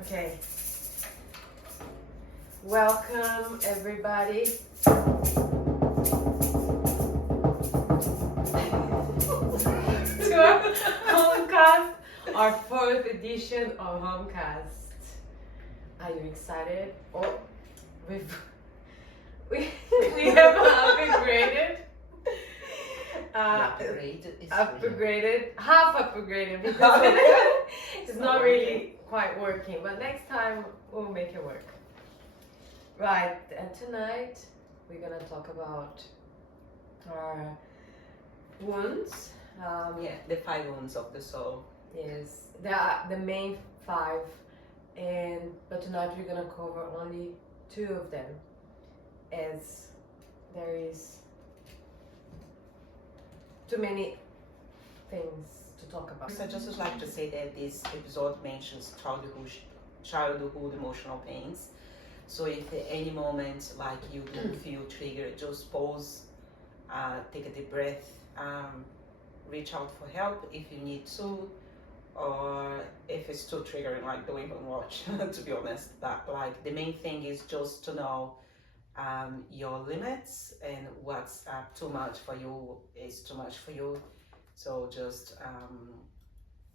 Okay. Welcome everybody to our Homecast, our fourth edition of Homecast. Are you excited? Oh, we have upgraded. Half upgraded because it's not really quite working. But next time we'll make it work. Right, and tonight we're gonna talk about our wounds. The 5 wounds of the soul. Yes, the main 5, but tonight we're gonna cover only 2 of them, as there is too many things to talk about. So I just would like to say that this episode mentions childhood emotional pains. So if at any moment like you do feel triggered, just pause, take a deep breath, reach out for help if you need to, or if it's too triggering, like don't even watch, to be honest. But like the main thing is just to know your limits, and what's too much for you is too much for you. So just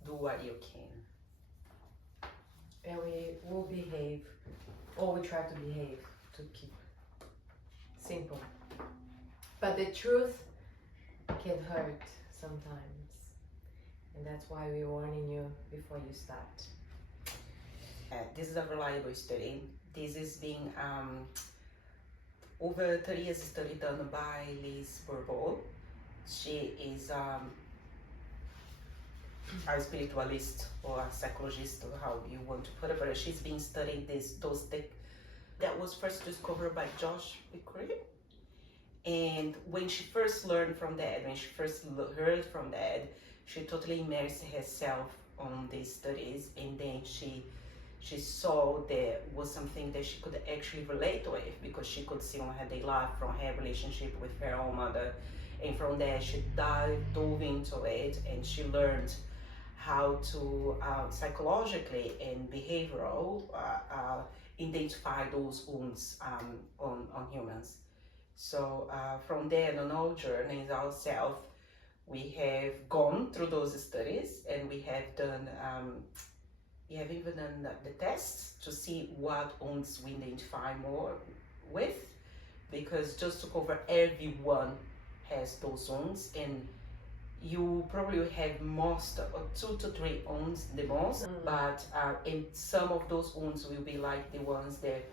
do what you can. And we will behave, or we try to behave to keep simple. But the truth can hurt sometimes, and that's why we're warning you before you start. This is a reliable study. This is being over 30 years study done by Liz Bourbeau. She is a spiritualist or a psychologist, or how you want to put it, but she's been studying that was first discovered by Josh Vickery. And when she first learned from that, when she first heard from that, she totally immersed herself on these studies, and then she saw there was something that she could actually relate with, because she could see on her daily life from her relationship with her own mother. And from there she dove into it, and she learned how to psychologically and behavioral identify those wounds on humans. So from there, on our journeys ourselves, we have gone through those studies, and we have done even done the tests to see what wounds we identify more with, because just to cover, everyone has those wounds, and you probably have most, 2 to 3 wounds the most, but and some of those wounds will be like the ones that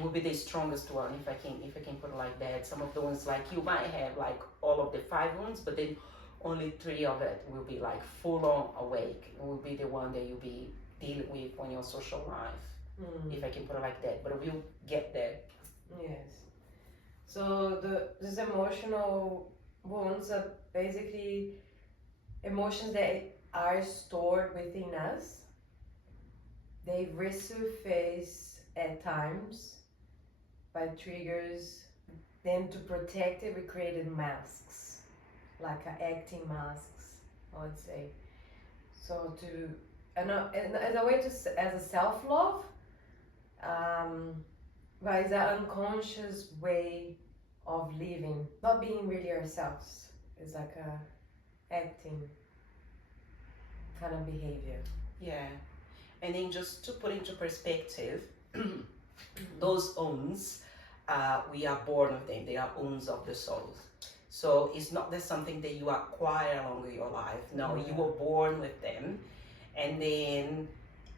will be the strongest one, if I can put it like that. Some of the ones, like, you might have like all of the 5 wounds, but then only 3 of it will be like full on awake. It will be the one that you'll be dealing with on your social life, if I can put it like that. But we'll get there. Yes. So these emotional wounds are basically emotions that are stored within us. They resurface at times by triggers. Then to protect it, we created masks, like acting masks, I would say. So as a way as a self-love, but it's an unconscious way of living, not being really ourselves. It's like a acting kind of behavior. Yeah. And then just to put into perspective, those wounds, we are born with them. They are wounds of the soul. So it's not that something that you acquire along your life. No, you were born with them, and then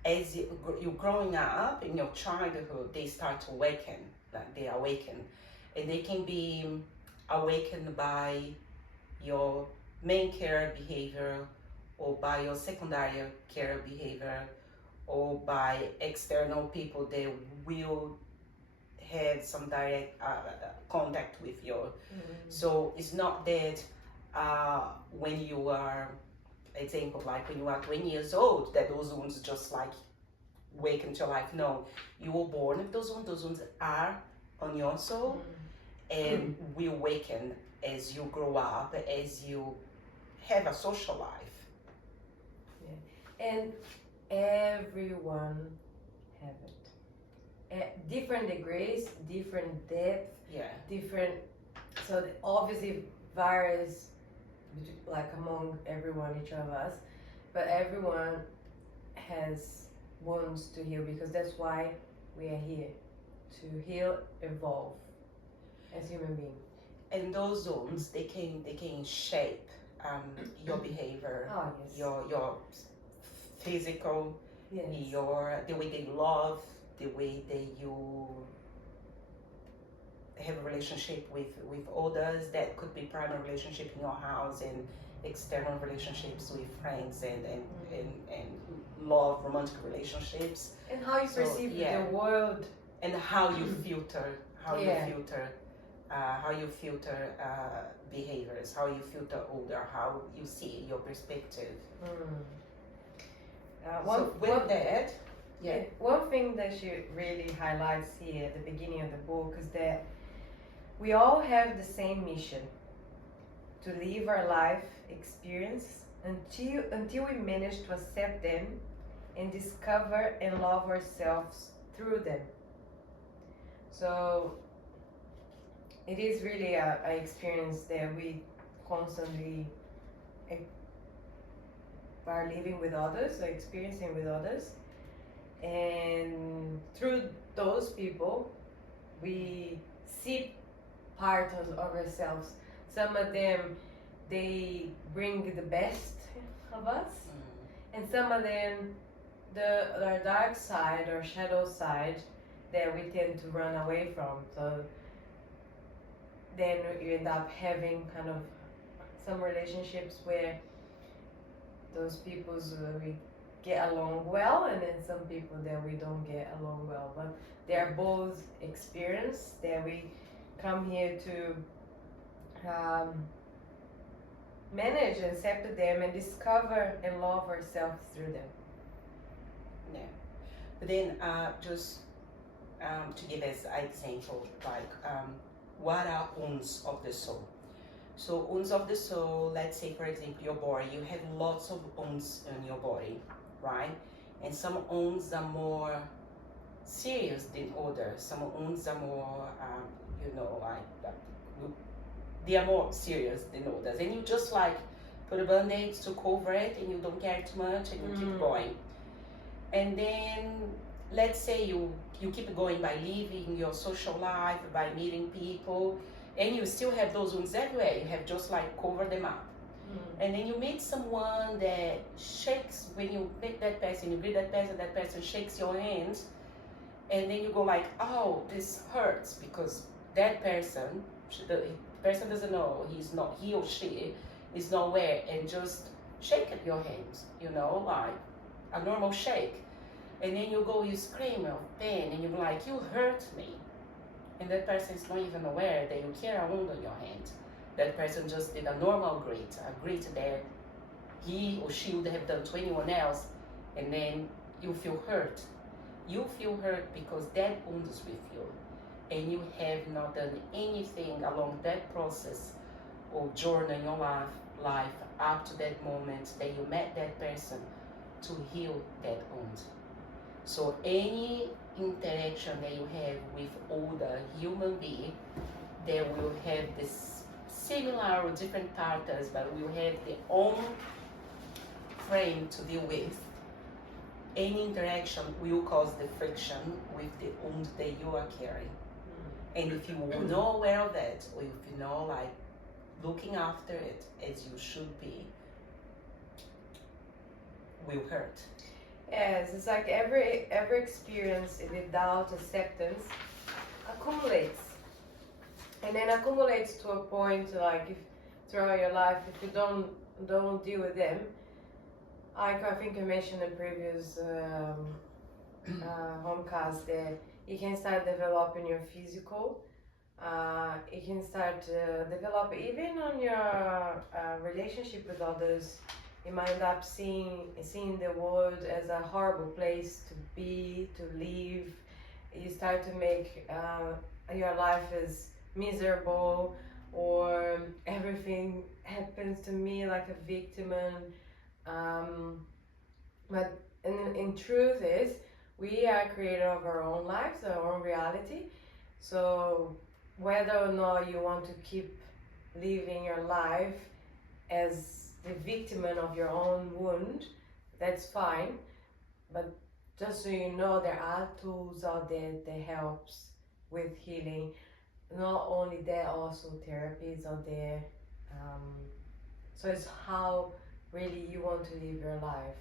as you're growing up in your childhood, they start to awaken. Like they awaken, and they can be awakened by your main care behavior, or by your secondary care behavior, or by external people that will have some direct contact with you. So it's not that when you are, example, like when you are 20 years old, that those wounds just like wake into life. No, you were born with those wounds. Those wounds are on your soul, and will awaken as you grow up, as you have a social life. Yeah. And everyone have it. Different degrees, different depth, Yeah. different. So obviously varies like among everyone, each of us, but everyone has wounds to heal because that's why we are here, to heal, evolve as human beings. And those wounds, they can shape your behavior, Oh yes. your physical, Yes. the way that you love, the way that you have a relationship with others. That could be primary relationship in your house and external relationships with friends and love, romantic relationships. And how you So, perceive yeah. the world. And how you filter, Yeah. how you filter behaviors, how you filter order, how you see your perspective. One thing that she really highlights here at the beginning of the book is that we all have the same mission: to live our life experience until we manage to accept them and discover and love ourselves through them. So it is really a experience that we constantly are living with others, or experiencing with others, and through those people we see part of ourselves. Some of them, they bring the best of us, and some of them, our dark side or shadow side that we tend to run away from. So then you end up having kind of some relationships where those people's we get along well, and then some people that we don't get along well, but they are both experience that we come here to manage and accept them and discover and love ourselves through them. Yeah. But then just to give as an example, like what are wounds of the soul? So wounds of the soul, let's say for example your body, you have lots of wounds in your body, right? And some wounds are more serious than others. Some wounds are more, they are more serious than others. And you just like put a band-aid to cover it and you don't care too much and you keep going. And then let's say you keep going by living your social life, by meeting people, and you still have those wounds everywhere. You have just like covered them up. And then you meet someone that shakes, when you meet that person, you greet that person shakes your hands, and then you go like, oh, this hurts because that person, the person doesn't know, he or she is nowhere, and just shake at your hands, like a normal shake. And then you go, you scream of pain, and you're like, you hurt me. And that person is not even aware that you carry a wound on your hand. That person just did a normal greet, a greet that he or she would have done to anyone else, and then you feel hurt. You feel hurt because that wound is with you, and you have not done anything along that process or journey in your life up to that moment that you met that person to heal that wound. So any interaction that you have with other human being, they will have this similar or different patterns, but will have their own frame to deal with. Any interaction will cause the friction with the wound that you are carrying. And if you are not aware of that, or if you're not like looking after it as you should be, will hurt. Yes, it's like every experience without acceptance accumulates, and then accumulates to a point like if throughout your life, if you don't deal with them, like I think I mentioned in previous homecast, that you can start developing your physical. You can start develop even on your relationship with others. You might end up seeing the world as a horrible place to be, to live. You start to make your life as miserable, or everything happens to me like a victim. But and in truth is, we are creator of our own lives, our own reality. So whether or not you want to keep living your life as the victim of your own wound, that's fine. But just so you know, there are tools out there that helps with healing. Not only that, also therapies out there. So it's how really you want to live your life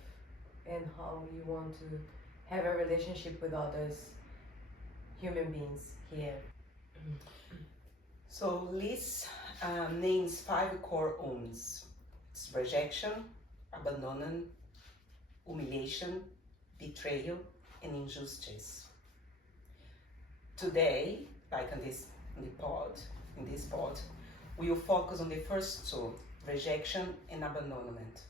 and how you want to have a relationship with others, human beings here. So Liz names 5 core wounds. It's rejection, abandonment, humiliation, betrayal, and injustice. Today, like in this pod, we will focus on the first 2, rejection and abandonment.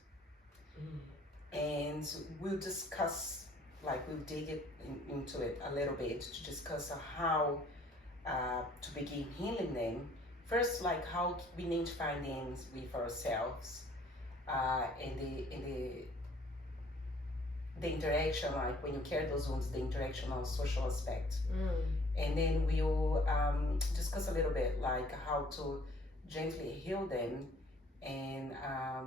And we'll discuss, we'll dig into it a little bit to discuss how to begin healing them. First, how we identify them with ourselves, and the interaction, when you carry those wounds, the interaction on social aspect. And then we'll discuss a little bit how to gently heal them and how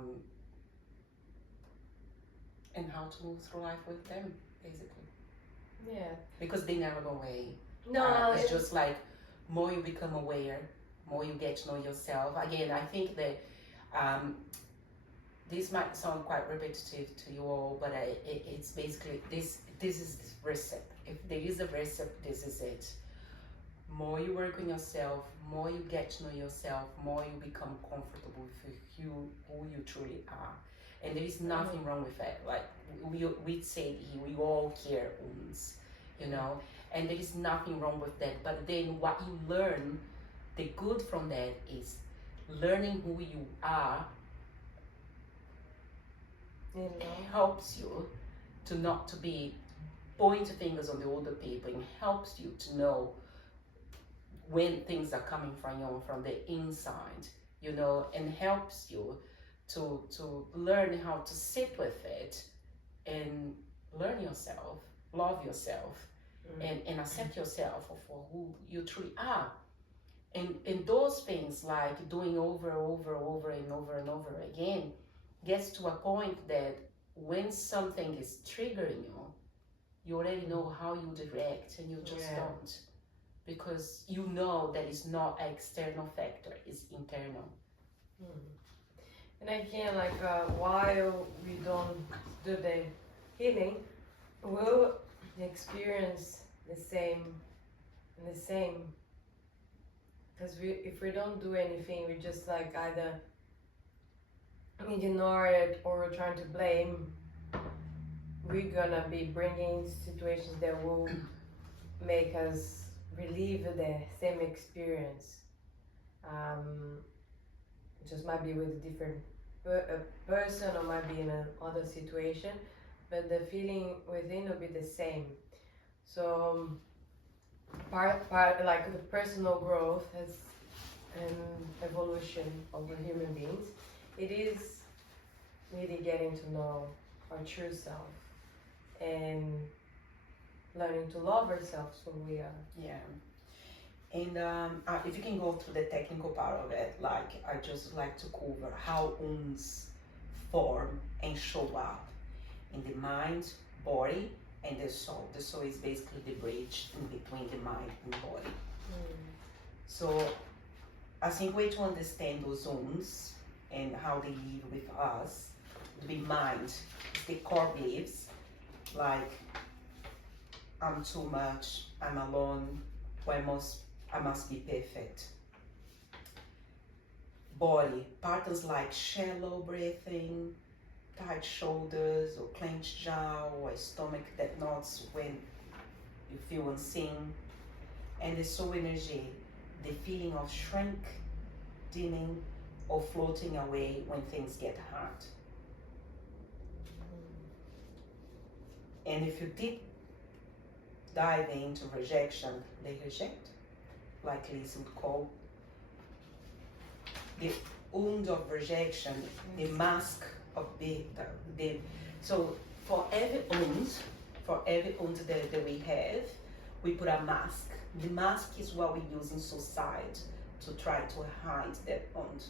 to move through life with them, basically. Yeah. Because they never go away. No, it's just more you become aware, more you get to know yourself. Again, I think that this might sound quite repetitive to you all, but it's basically this is the recipe. If there is a recipe, this is it. More you work on yourself, more you get to know yourself, more you become comfortable with who you truly are. And there is nothing wrong with that. We say here, we all carry wounds, and there is nothing wrong with that. But then what you learn, the good from that is learning who you are. Helps you to not to be pointing fingers on the other people, and helps you to know when things are coming from the inside, and helps you to learn how to sit with it and learn yourself, love yourself, and accept yourself for who you truly are. And those things, doing over and over again, gets to a point that when something is triggering you, you already know how you react, and you just don't. Because you know that it's not an external factor, it's internal. And again, while we don't do the healing, we'll experience the same. Because if we don't do anything, we just either ignore it or we're trying to blame, we're gonna be bringing situations that will make us relive the same experience. Just might be with a different person, or might be in another situation, but the feeling within will be the same. So part the personal growth has an evolution of the human beings. It is really getting to know our true self and learning to love ourselves who we are. Yeah. And if you can go through the technical part of it, I just like to cover how wounds form and show up in the mind, body, and the soul. The soul is basically the bridge in between the mind and body. So I think way to understand those wounds and how they live with us, the mind, the core beliefs, I'm too much, I'm alone, or I must be perfect. Body, patterns like shallow breathing, tight shoulders, or clenched jaw, or a stomach that knots when you feel unseen. And the soul energy, the feeling of shrink, dimming, or floating away when things get hard. And if you deep dive into rejection, they reject, like Liz would call the wound of rejection, the mask of so for every wound that we have, we put a mask. The mask is what we use in suicide to try to hide that wound.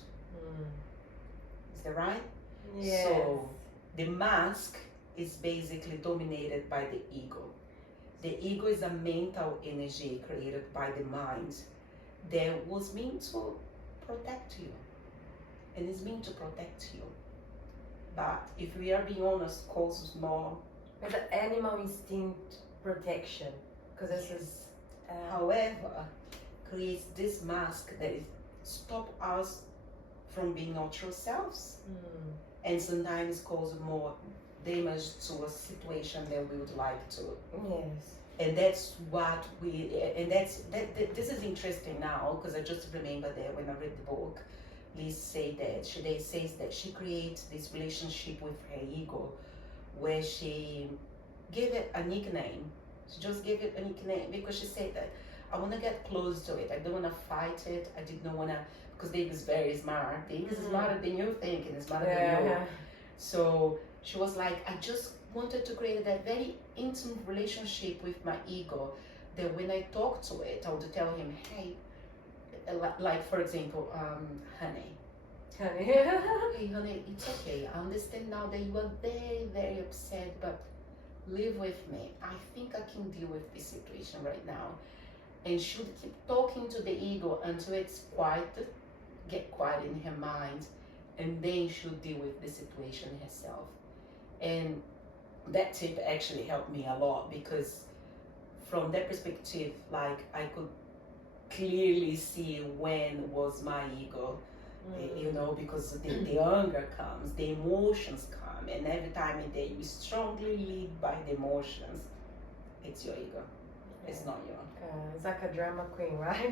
Is that right? Yes. So the mask is basically dominated by the ego. The ego is a mental energy created by the mind that was meant to protect you, and is meant to protect you. But if we are being honest, causes more. But the animal instinct protection, because this is. However, creates this mask that stop us from being our true selves, and sometimes cause more damage to a situation that we would like to. Yes. And that's what we, and this is interesting now, because I just remember that when I read the book, Liz says that she creates this relationship with her ego, where she gave it a nickname. She just gave it a nickname because she said that I want to get close to it. I don't want to fight it. I did not want to, because Dave is very smart. Dave is smarter than you think, and smarter than you. So she was like, I just wanted to create that very intimate relationship with my ego, that when I talk to it, I would tell him, hey, like for example, honey, hey honey, it's okay. I understand now that you are very, very upset, but live with me. I think I can deal with this situation right now. And should keep talking to the ego until it's quiet, get quiet in her mind, and then should deal with the situation herself. And that tip actually helped me a lot, because from that perspective, like I could clearly see when was my ego, you know, because the anger comes, the emotions come, and every time that you strongly lead by the emotions, it's your ego. It's not you. It's like a drama queen, right?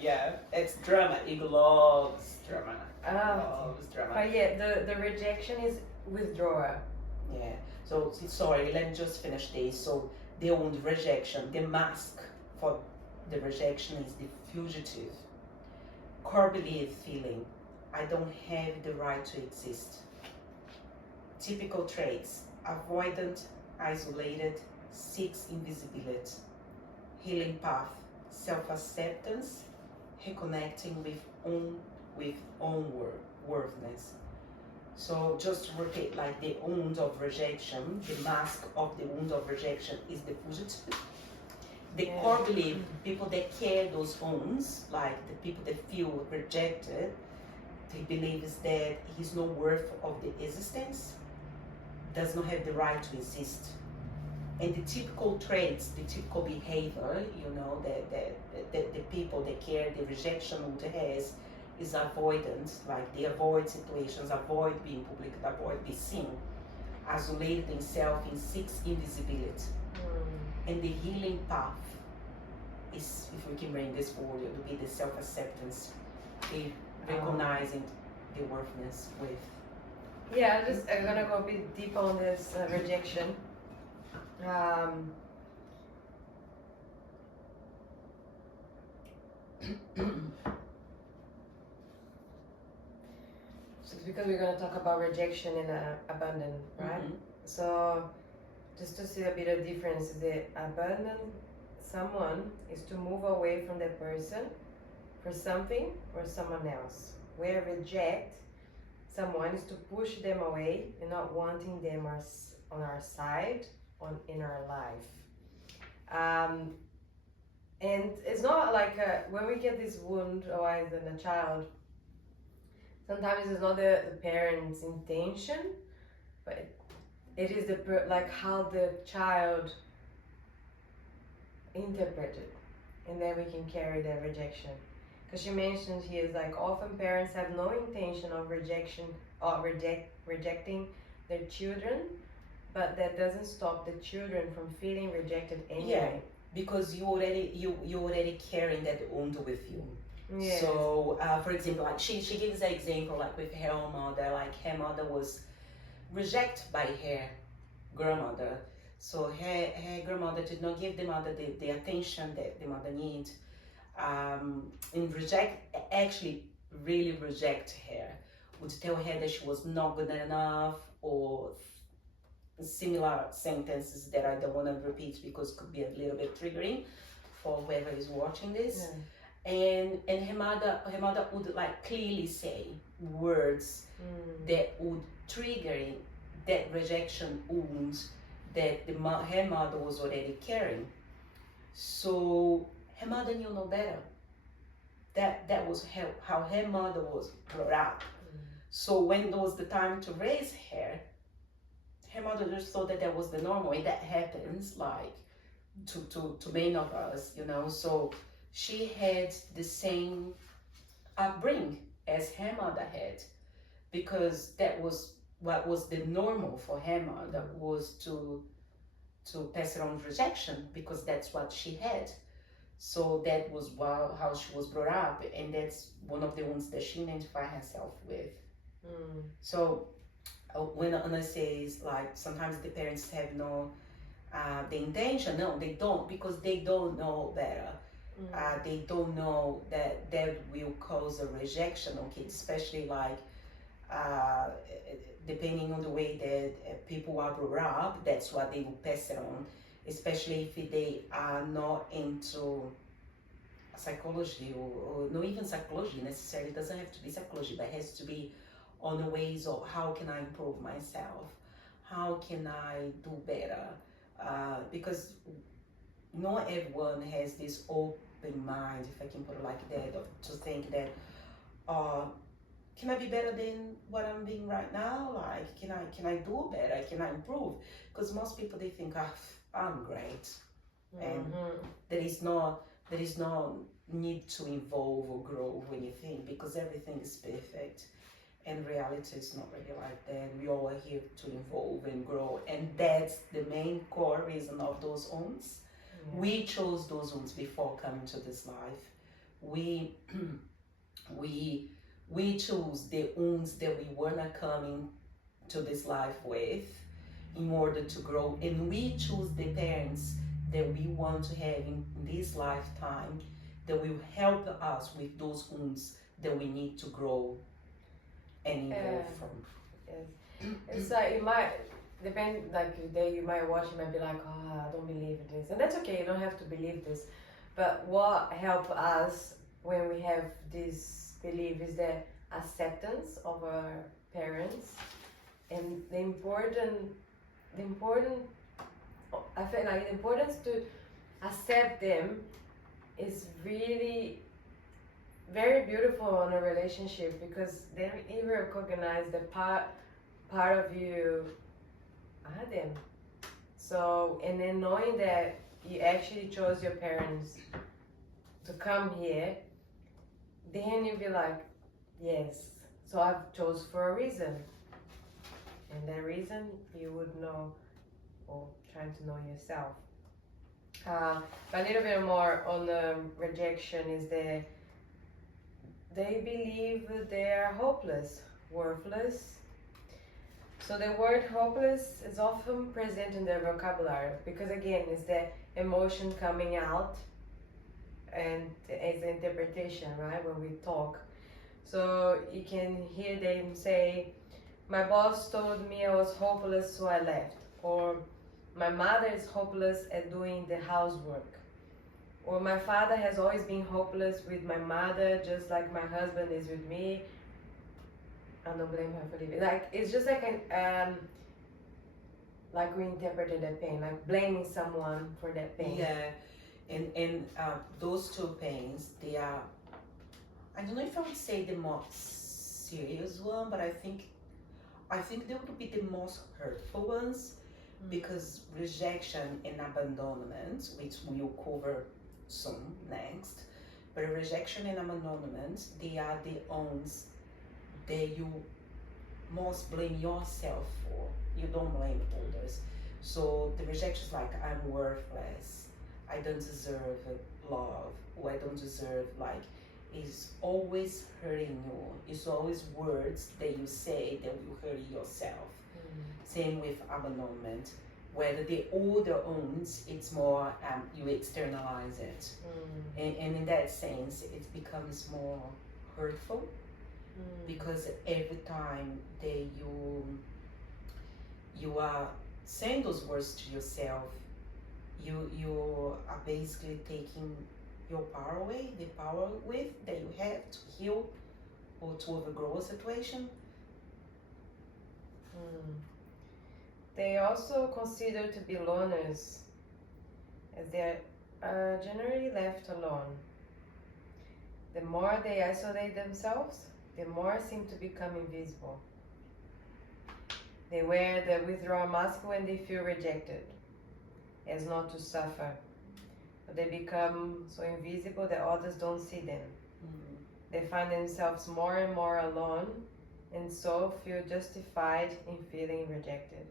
Yeah, it's drama. Ego loves drama. Loves drama. But yeah, the rejection is withdrawal. Yeah. So sorry, let me just finish this. So the own rejection, the mask for the rejection is the fugitive, core belief feeling. I don't have the right to exist. Typical traits: avoidant, isolated, seeks invisibility. Healing path: self-acceptance, reconnecting with own worthiness. So just to repeat, like the wound of rejection, the mask of the wound of rejection is the fugitive. The core belief, people that carry those wounds, like the people that feel rejected, they believe is that he's no worth of the existence, does not have the right to exist. And the typical traits, the typical behavior, you know, that the people that carry the rejection would has is avoidant, like they avoid situations, avoid being public, avoid being seen, isolated themselves in seeks invisibility. And the healing path is, if we can bring this forward, it would be the self-acceptance, the recognizing the worthiness with. Yeah, I'm gonna go a bit deeper on this rejection. So it's because we're gonna talk about rejection and abandon, right? So just to see a bit of difference, the abandon someone is to move away from that person for something or someone else. Where reject someone is to push them away and not wanting them on our side, in our life. And it's not like when we get this wound or as a child, sometimes it's not the parent's intention, but it is like how the child interpreted, and then we can carry that rejection. Because she mentioned here is like often parents have no intention of rejection or rejecting their children, but that doesn't stop the children from feeling rejected anyway. Yeah, because you already carrying that wound with you. Yes. So for example, like she gives an example like with her own mother, like her mother was rejected by her grandmother. So her grandmother did not give the mother the attention that the mother need. And actually really reject her, would tell her that she was not good enough, or similar sentences that I don't want to repeat because it could be a little bit triggering for whoever is watching this. And her mother would like clearly say words that would trigger that rejection wound that her mother was already carrying. So her mother knew no better. That was how her mother was brought up. So when it was the time to raise her, her mother just thought that was the normal way. That happens like to many of us, you know. So she had the same upbringing as her mother had, because that was what was the normal for her mother, was to pass around rejection, because that's what she had. So that was how she was brought up, and that's one of the ones that she identified herself with. So when Anna says like sometimes the parents have no the intention, no, they don't, because they don't know better. They don't know that will cause a rejection on kids, especially like depending on the way that people are brought up, that's what they will pass it on, especially if they are not into psychology or not even psychology necessarily. It doesn't have to be psychology, but it has to be on the ways of how can I improve myself, how can I do better, because not everyone has this open mind, if I can put it like that, to think that can I be better than what I'm being right now? Like, can I do better? Can I improve? Because most people, they think, I'm great, and there is no need to evolve or grow or anything, because everything is perfect. And reality is not really like that. We all are here to evolve and grow, and that's the main core reason of those wounds. We chose those wounds before coming to this life. We chose the wounds that we were not coming to this life with in order to grow, and we choose the parents that we want to have in this lifetime that will help us with those wounds that we need to grow and evolve from. It's like you might depend, like you might watch, you might be like, I don't believe this, and that's okay. You don't have to believe this, but what helps us when we have this belief is the acceptance of our parents, and the important I feel like the importance to accept them is really very beautiful in a relationship, because then you recognize the part of you are them. So, and then knowing that you actually chose your parents to come here, then you'll be like, yes, so I've chose for a reason. And that reason you would know, or trying to know yourself. A little bit more on the rejection is that they believe they're hopeless, worthless. So the word hopeless is often present in their vocabulary, because again, it's the emotion coming out, and it's the interpretation, right, when we talk. So you can hear them say, my boss told me I was hopeless, so I left. Or my mother is hopeless at doing the housework. Or my father has always been hopeless with my mother, just like my husband is with me. I don't blame her for leaving. Like, it's just like like we interpreted that pain, like blaming someone for that pain. Yeah, and those two pains, they are, I don't know if I would say the most serious one, but I think they would be the most hurtful ones, because rejection and abandonment, which we'll cover soon next, but rejection and abandonment, they are the ones that you most blame yourself for. You don't blame others. So the rejection is like, I'm worthless, I don't deserve love, or I don't deserve, like, is always hurting you. It's always words that you say that will hurt yourself. Same with abandonment. Whether the older owns, it's more you externalize it, and in that sense, it becomes more hurtful, because every time that you are saying those words to yourself, you are basically taking your power away, the power that you have to heal or to overgrow a situation. They also consider to be loners, as they are generally left alone. The more they isolate themselves, the more seem to become invisible. They wear the withdrawal mask when they feel rejected, as not to suffer. But they become so invisible that others don't see them. They find themselves more and more alone, and so feel justified in feeling rejected.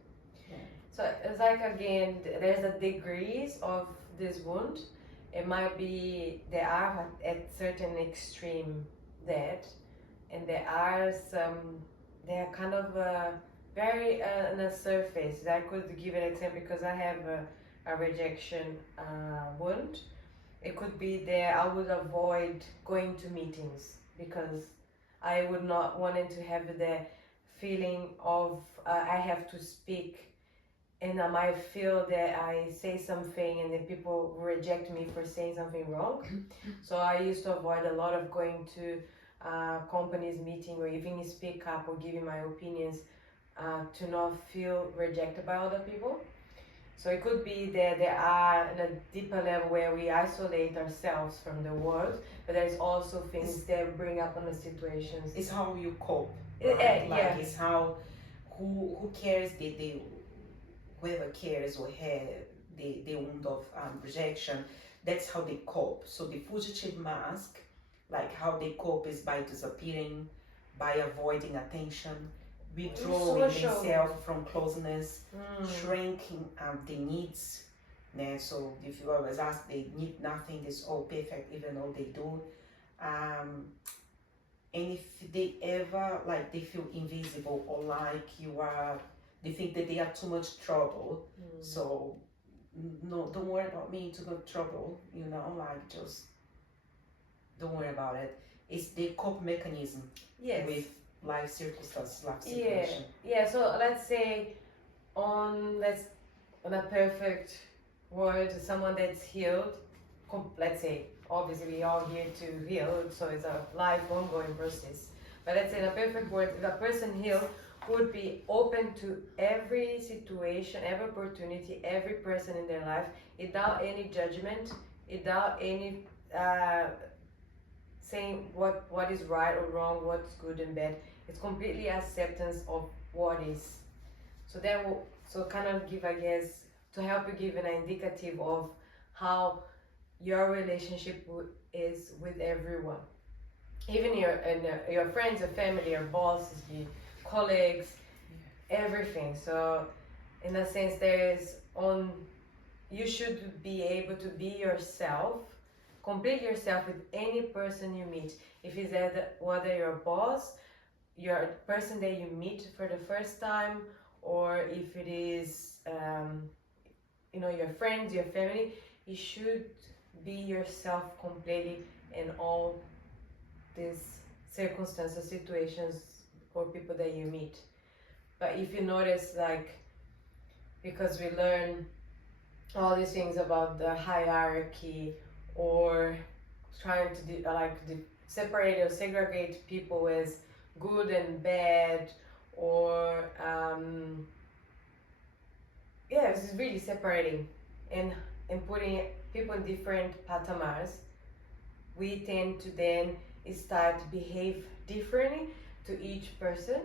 So it's like, again, there's the degrees of this wound. It might be they are at certain extreme that, and there are some, they are kind of very on the surface. I could give an example because I have a rejection wound. It could be that I would avoid going to meetings because I would not want to have the feeling of I have to speak, and I might feel that I say something and then people reject me for saying something wrong. So I used to avoid a lot of going to companies meeting or even speak up or giving my opinions to not feel rejected by other people. So it could be that there are in a deeper level where we isolate ourselves from the world, but there's also things that bring up on the situations. It's how you cope, right? It's how who cares whoever cares or had the wound of rejection, that's how they cope. So the fugitive mask, like how they cope is by disappearing, by avoiding attention, withdrawing themselves from closeness, shrinking the needs. So if you always ask, they need nothing, it's all perfect, even though they do. And if they ever, like, they feel invisible or like they think that they are too much trouble. So no, don't worry about me too much trouble, like, just don't worry about it. It's the cope mechanism with life circumstances, life situation. So let's say on a perfect world, someone that's healed, let's say, obviously we all here to heal, so it's a life ongoing process. But let's say in a perfect world, if a person healed would be open to every situation, every opportunity, every person in their life, without any judgment, without any saying what is right or wrong, what's good and bad. It's completely acceptance of what is. So that will kind of give, I guess, to help you give an indicative of how your relationship is with everyone, even your friends, your family, your bosses, your colleagues, everything. So in a sense, you should be able to be yourself, complete yourself with any person you meet. If it's whether your boss, your person that you meet for the first time, or if it is your friends, your family, you should be yourself completely in all these circumstances, situations, or people that you meet. But if you notice, like, because we learn all these things about the hierarchy, or trying to separate or segregate people as good and bad, or it's really separating and putting people in different patamars, we tend to then start to behave differently to each person,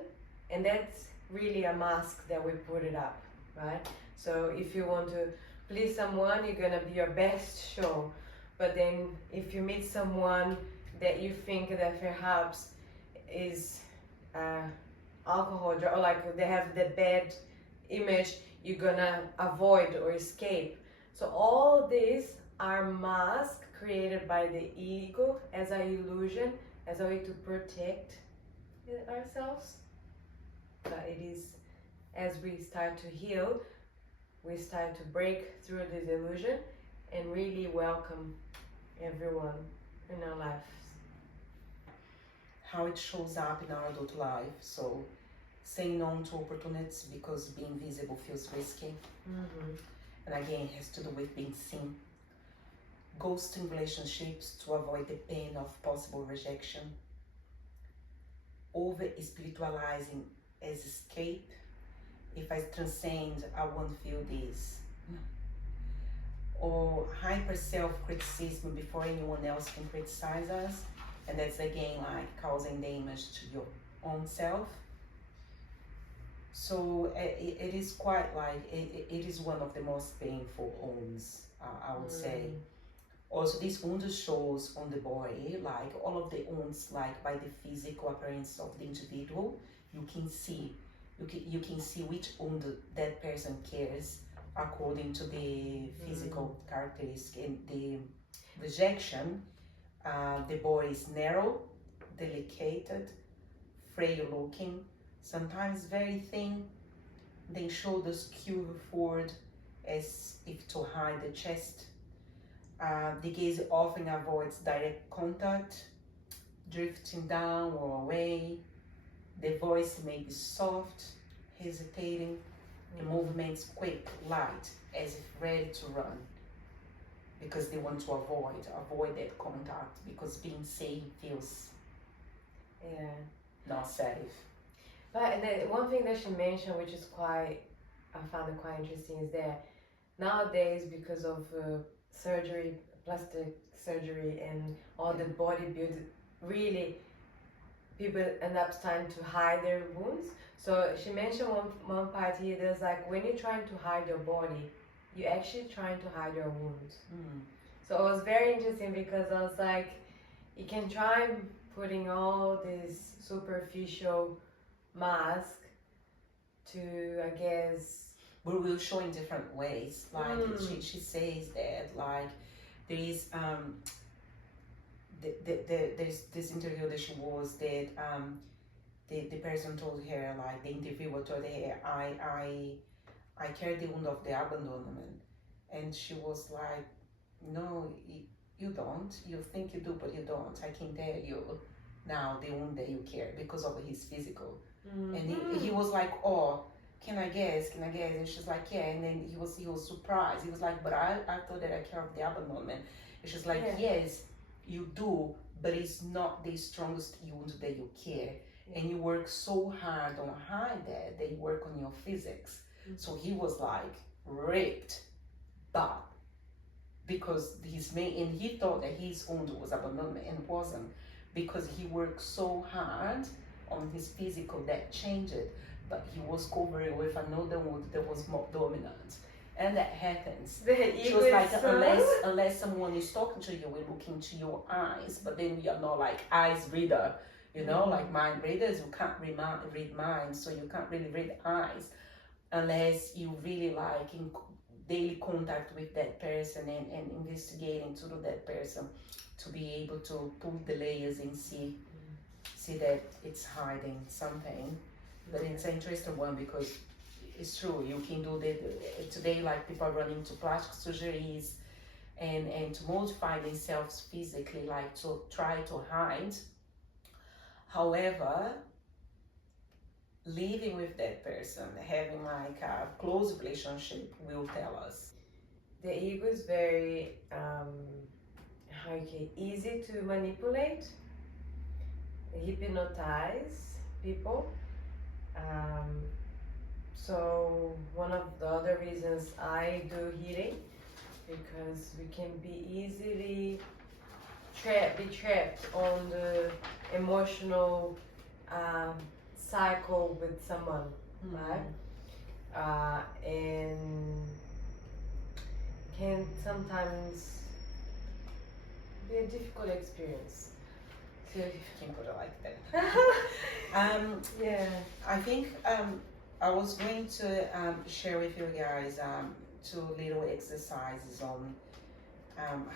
and that's really a mask that we put it up, right? So if you want to please someone, you're gonna be your best show, but then if you meet someone that you think that perhaps is alcohol, or like they have the bad image, you're gonna avoid or escape. So all these are masks created by the ego as an illusion, as a way to protect ourselves. But it is, as we start to heal, we start to break through this illusion and really welcome everyone in our lives. How it shows up in our adult life. So saying no to opportunities because being visible feels risky. And again, it has to do with being seen. Ghosting relationships to avoid the pain of possible rejection. Over spiritualizing as escape. If I transcend, I won't feel this. Or hyper self-criticism before anyone else can criticize us. And that's again like causing damage to your own self. So it is quite like, it is one of the most painful wounds, I would say. Also, this wound shows on the body, like all of the wounds, like by the physical appearance of the individual, you can see which wound that person carries according to the physical characteristic. And the rejection, the body is narrow, delicate, frail looking, sometimes very thin, then shoulders curve forward as if to hide the chest. The gaze often avoids direct contact, drifting down or away. The voice may be soft, hesitating, the movements quick, light, as if ready to run, because they want to avoid that contact, because being safe feels not safe. But the one thing that she mentioned, which is I found it quite interesting, is that nowadays, because of surgery, plastic surgery, and all the bodybuilding, really people end up starting to hide their wounds. So she mentioned one part here, there's like, when you're trying to hide your body, you're actually trying to hide your wounds. So it was very interesting, because I was like, you can try putting all this superficial mask to, I guess, but we'll show in different ways. Like she says that, like, there is there's this interview that she was that the person told her, like the interviewer told her, I carry the wound of the abandonment, and she was like, no, you don't. You think you do, but you don't. I can tell you now the wound that you carry because of his physical. And he was like, oh, can I guess? And she's like, yeah. And then he was surprised. He was like, but I thought that I care of the abandonment. And she's like, yes, you do, but it's not the strongest wound that you carry. And you work so hard on hide that you work on your physics. So he was like raped, but because his main, and he thought that his wound was abandonment, and wasn't, because he worked so hard on his physical that changed it, but he was covering with another wound that was more dominant. And that happens. She was like, unless someone is talking to you, we look into your eyes, but then we are not like eyes reader, like mind readers, you can't read minds, so you can't really read eyes unless you really like in daily contact with that person and investigating to that person to be able to pull the layers and see that it's hiding something. But it's an interesting one, because it's true, you can do that today, like people are running to plastic surgeries and to modify themselves physically, like to try to hide. However, living with that person, having like a close relationship will tell us. The ego is very easy to manipulate, hypnotize people. So one of the other reasons I do healing, because we can be easily trapped on the emotional cycle with someone, right? And can sometimes be a difficult experience. So if you can put it like that. I think I was going to share with you guys 2 little exercises on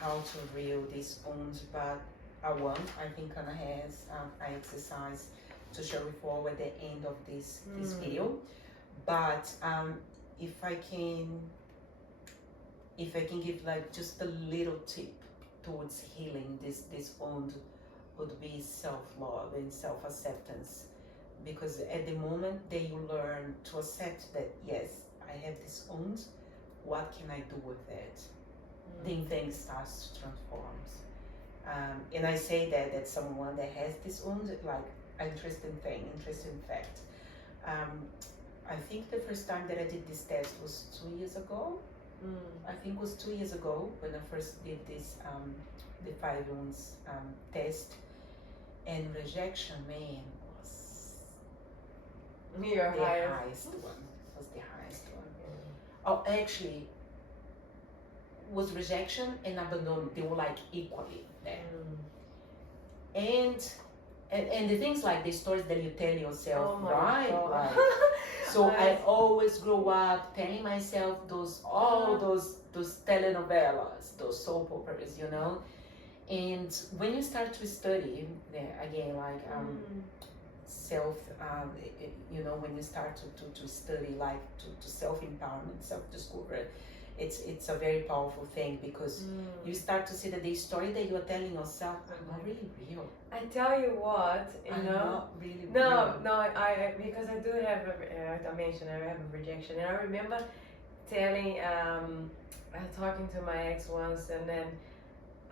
how to reel these wounds, but I think Anna has an exercise to share with you all at the end of this video. But if I can give like just a little tip towards healing this wound, would be self-love and self-acceptance. because at the moment that you learn to accept that, yes, I have this wound, what can I do with it? Then things starts to transform. And I say that someone that has this wound, like, interesting fact. I think the first time that I did this test was 2 years ago. I think it was 2 years ago when I first did this, the 5 wounds test. And rejection, man, was Your the highest. highest one. Was the highest one. Oh, actually, was rejection and abandonment. They were like equally there. And the things like the stories that you tell yourself, Oh my right? God. Like, so I always grow up telling myself those telenovelas, those soap operas, you know. And when you start to study, again, like self, you know, when you start to study, like to self-empowerment, self-discovery, it's a very powerful thing, because you start to see that the story that you are telling yourself are not really real. I tell you what, you know. Not really No, real. no, I because I do have I mentioned I have a rejection, and I remember telling talking to my ex once, and then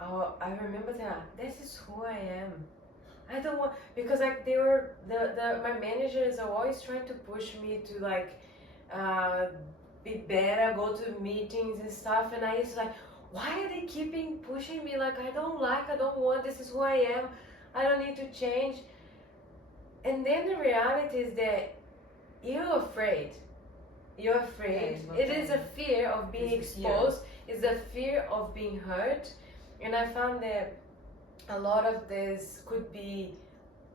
I remember that this is who I am. I don't want, because like they were my managers are always trying to push me to like be better, go to meetings and stuff, and I used to like, why are they keeping pushing me? Like I don't want, this is who I am, I don't need to change. And then the reality is that you're afraid. You're afraid. Yeah, it is a fear of being exposed. It's a fear of being hurt. And I found that a lot of this could be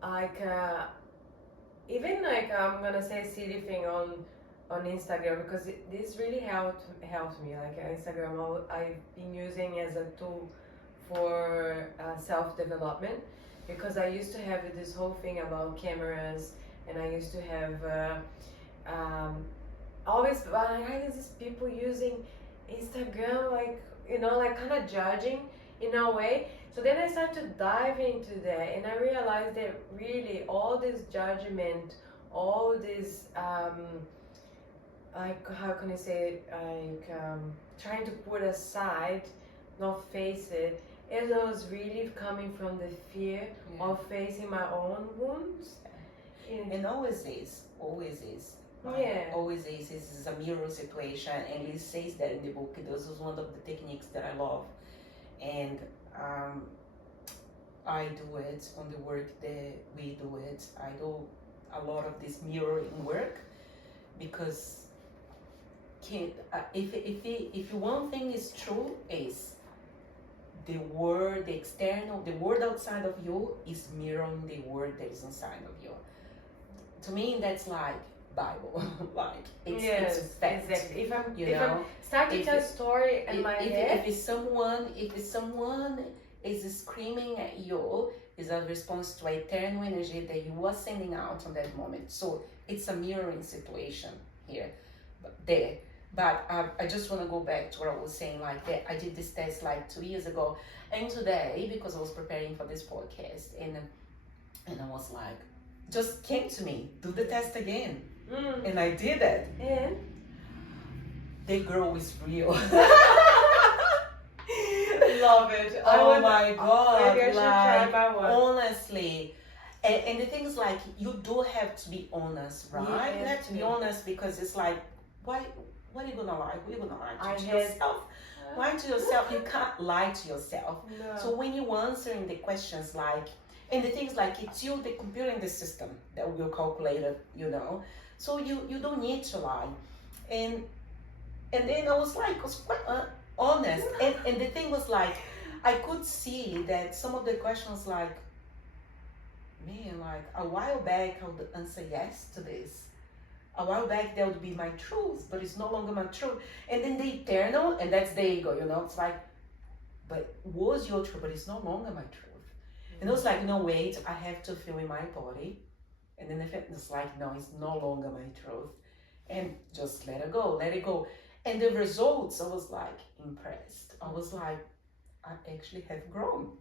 like even like I'm gonna say silly thing on Instagram, because this really helped me. Like Instagram, I've been using as a tool for self-development, because I used to have this whole thing about cameras, and I used to have always why is these people using Instagram, like, you know, like kind of judging in a way. So then I started to dive into that, and I realized that really all this judgment, all this like, how can I say it, like trying to put aside, not face it, it was really coming from the fear of facing my own wounds. And always is. Yeah. Always is. This is a mirror situation, and it says that in the book. This is one of the techniques that I love, and I do it on the work that we do it. I do a lot of this mirroring work, because if one thing is true, is the world, the external, the world outside of you is mirroring the world that is inside of you. To me, that's like Bible. Like it's fact. Exactly. If I'm If to tell a story in my head, if someone is screaming at you, is a response to eternal energy that you are sending out on that moment. So it's a mirroring situation here, But I just want to go back to what I was saying, like that I did this test like 2 years ago, and today, because I was preparing for this podcast, and I was like, just came to me, do the test again. And I did it. And the girl is real. Love it. Oh my God. Maybe I should try my one. Honestly. And the thing is, like, you do have to be honest, right? You have to be honest, because it's like, what are you gonna lie? What are you gonna lie to yourself? Lie to yourself. You can't lie to yourself. No. So when you answering the questions, like, and the things like, it's you, the computer in the system that will calculate it, you know. So you don't need to lie. And then I was like, I was quite honest. And the thing was like, I could see that some of the questions, like, man, like a while back I would answer yes to this. A while back that would be my truth, but it's no longer my truth. And then the eternal, and that's the ego, you know, it's like, but was your truth, but it's no longer my truth. And it was like, no, wait, I have to feel in my body. And then it's like, no, it's no longer my truth. And just let it go. And the results, I was like impressed. I was like, I actually have grown.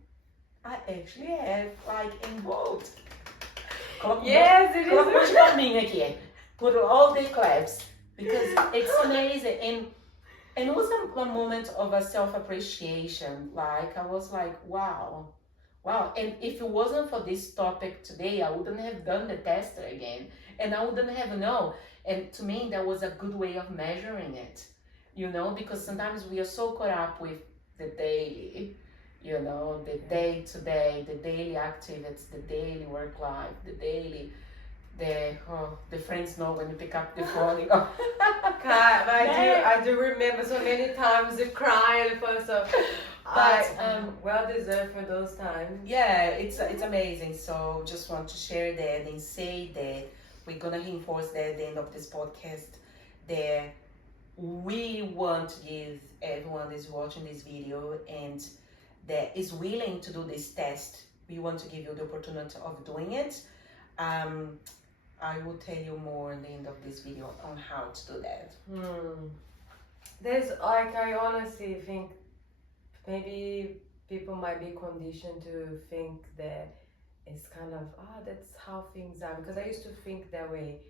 I actually have like evolved. Yes, it Coloca um monte is. de palminha aqui. Put all the claps because it's amazing. And it was a moment of a self-appreciation. Like I was like, wow. And if it wasn't for this topic today, I wouldn't have done the test again. And I wouldn't have known. And to me, that was a good way of measuring it. Because sometimes we are so caught up with the daily, the day to day, the daily activities, the daily work life, the friends know when you pick up the phone. You go, I do remember so many times you cry and fun stuff. But well deserved for those times. Yeah, it's amazing. So just want to share that and say that we're gonna reinforce that at the end of this podcast that we want to give everyone that's watching this video and that is willing to do this test. We want to give you the opportunity of doing it. I will tell you more in the end of this video on how to do that. I honestly think maybe people might be conditioned to think that it's kind of, that's how things are. Because I used to think that way.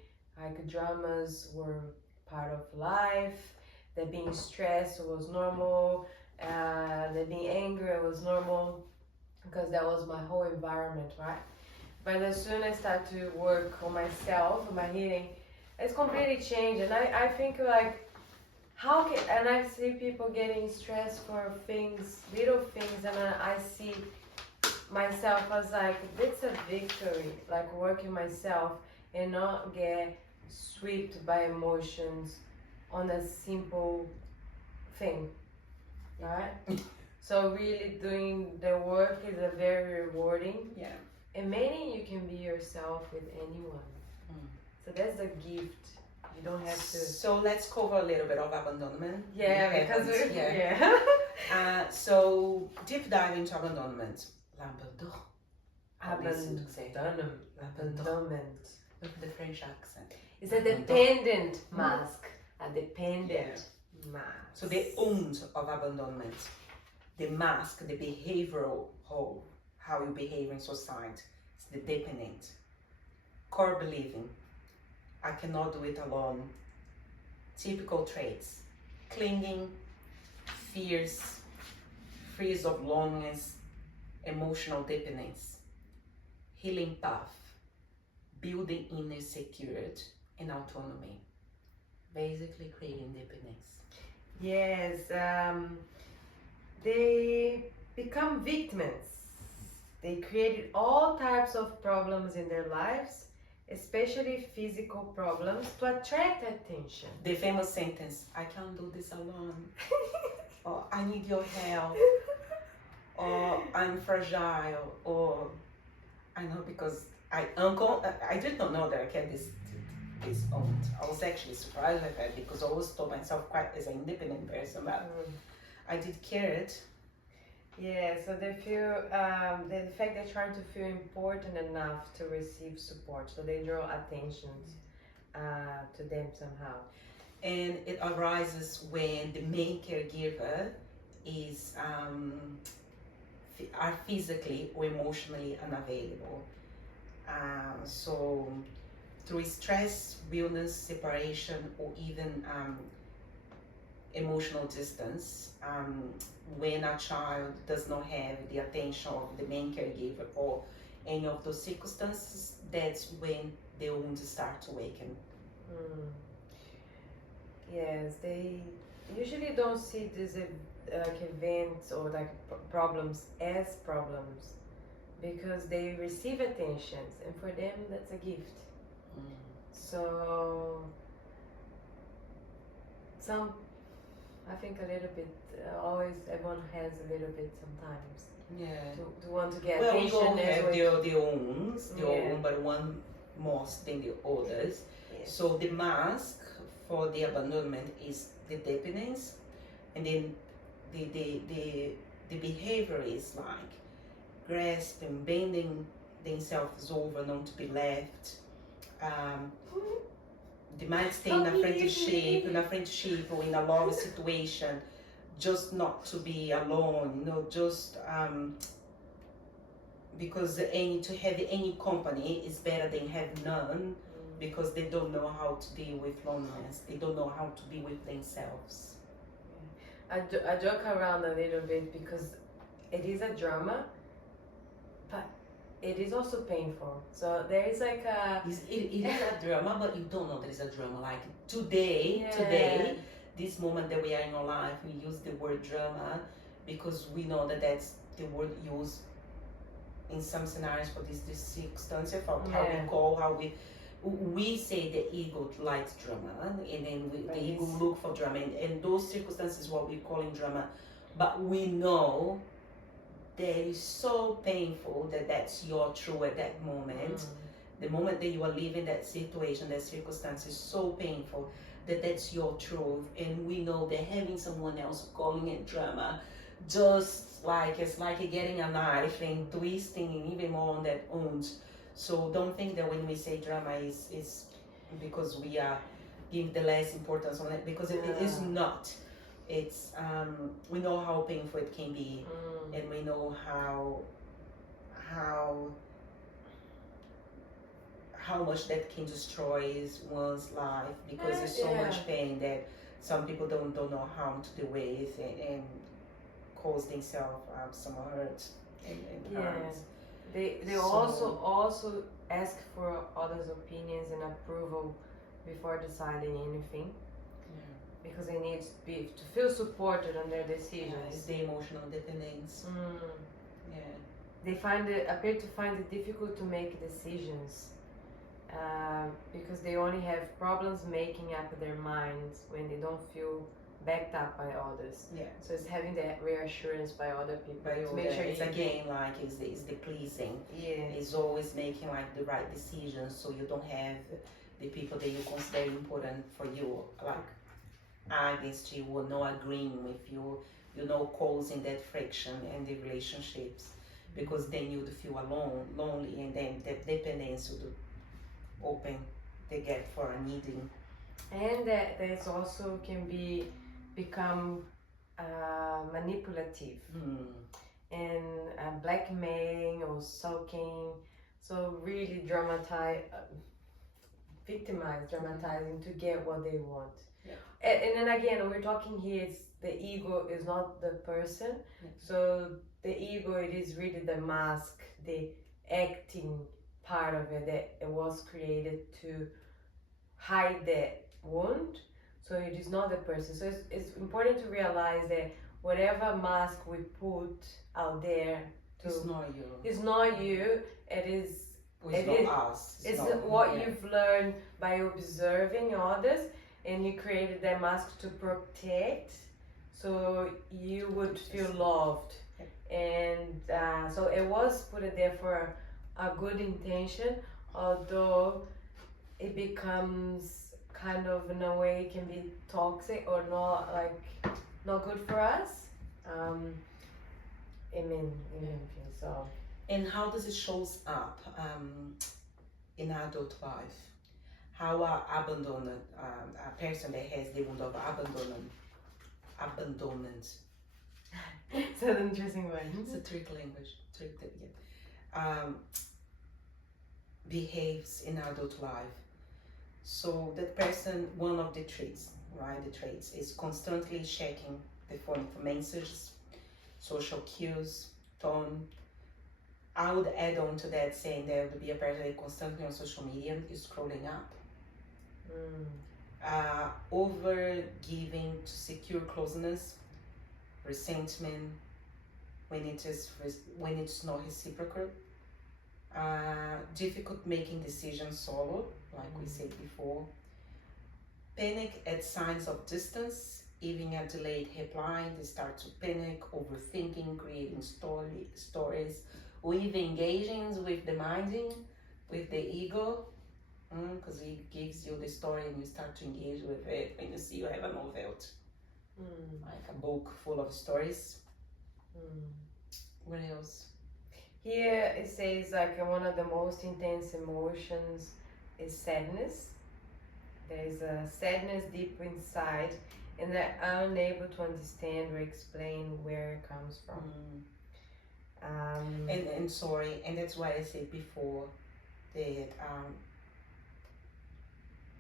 Like dramas were part of life, that being stressed was normal, that being angry was normal, because that was my whole environment, right? But as soon as I start to work on myself, on my healing, it's completely changed. And I think like, and I see people getting stressed for things, little things, and I see myself as like, it's a victory, like working myself and not get swept by emotions on a simple thing, right? So really doing the work is a very rewarding. Yeah. And maybe you can be yourself with anyone. So that's a gift. You don't have to. So let's cover a little bit of abandonment. Yeah, because yeah. So deep dive into abandonment. Abandonment. With the French accent. It's a dependent mask. A dependent mask. So the wound of abandonment. The mask, the behavioral whole. How you behave in society. It's the dependent. Core believing. I cannot do it alone. Typical traits. Clinging, fears of loneliness, emotional dependence. Healing path. Building inner security and autonomy. Basically creating dependence. Yes, they become victims. They created all types of problems in their lives, especially physical problems, to attract attention. The famous sentence, I can't do this alone. Or I need your help. Or I'm fragile. Or I know because I did not know that I had this aunt. I was actually surprised with that because I always told myself quite as an independent person, but I did care it. Yeah, so they feel, the fact they're trying to feel important enough to receive support, so they draw attention to them somehow. And it arises when the main caregiver is are physically or emotionally unavailable. So through stress, illness, separation, or even emotional distance, when a child does not have the attention of the main caregiver or any of those circumstances, that's when the wounds start to awaken. Yes, they usually don't see these events or problems as problems because they receive attentions, and for them that's a gift. So I think a little bit, always everyone has a little bit sometimes. Yeah. To want to get well, attention. Well, we all have the wounds, but one more than the others. Yes. So the mask for the abandonment is the dependence, and then the behavior is like grasping, bending themselves over not to be left. They might stay in a friendship or in a love situation, just not to be alone, just because to have any company is better than have none, because they don't know how to deal with loneliness. They don't know how to be with themselves. I joke around a little bit because it is a drama, but it is also painful. So there is like a... It is a drama, but you don't know there is a drama. Like today, this moment that we are in our life, we use the word drama because we know that that's the word used in some scenarios for this circumstance of how we call, how we say the ego likes drama, and then the ego look for drama, and those circumstances what we call in drama, but we know that is so painful that that's your truth at that moment. The moment that you are living that situation, that circumstance is so painful that that's your truth, and we know that having someone else calling it drama, just like it's like getting a knife and twisting even more on that wound. So don't think that when we say drama is because we are giving the less importance on it, because it is not. It's we know how painful it can be, and we know how much that can destroy one's life, because there's so much pain that some people don't know how to deal with, and cause themselves some hurt and harms. They also ask for others' opinions and approval before deciding anything. Because they need to feel supported on their decisions. It's the emotional dependence. They appear to find it difficult to make decisions because they only have problems making up their minds when they don't feel backed up by others. So it's having that reassurance by other people to make sure it's again like it's the pleasing. It's always making like the right decisions, so you don't have the people that you consider important for you like against you or not agreeing with you, causing that friction in the relationships, because then you'd feel alone, lonely, and then that dependence would open the gap for a needing. And that also can become manipulative and blackmailing or sulking. So really dramatizing to get what they want. And then again, we're talking here, the ego is not the person. So the ego, it is really the mask, the acting part of it that it was created to hide that wound. So it is not the person. So it's important to realize that whatever mask we put out there, it's not you. It's not you. It is. It's not us. It's what you've learned by observing others, and you created that mask to protect, so you would feel loved. And so it was put there for a good intention, although it becomes kind of, in a way, can be toxic or not good for us. So. And how does it shows up in adult life? How are abandoned, a person that has the wound of abandonment. It's an interesting one. It's a trick language. Behaves in adult life. So that person, one of the traits, right? The traits is constantly checking the phone for messages, social cues, tone. I would add on to that saying there would be a person that constantly on social media is scrolling up. Over giving to secure closeness, resentment when it's not reciprocal, difficult making decisions solo, like we said before, panic at signs of distance, even a delayed reply, they start to panic, overthinking, creating stories, or even engaging with the minding, with the ego, because it gives you the story and you start to engage with it, and you see you have a novel, like a book full of stories. What else? Here it says one of the most intense emotions is sadness. There is a sadness deep inside, and they're unable to understand or explain where it comes from. And sorry, and that's why I said before that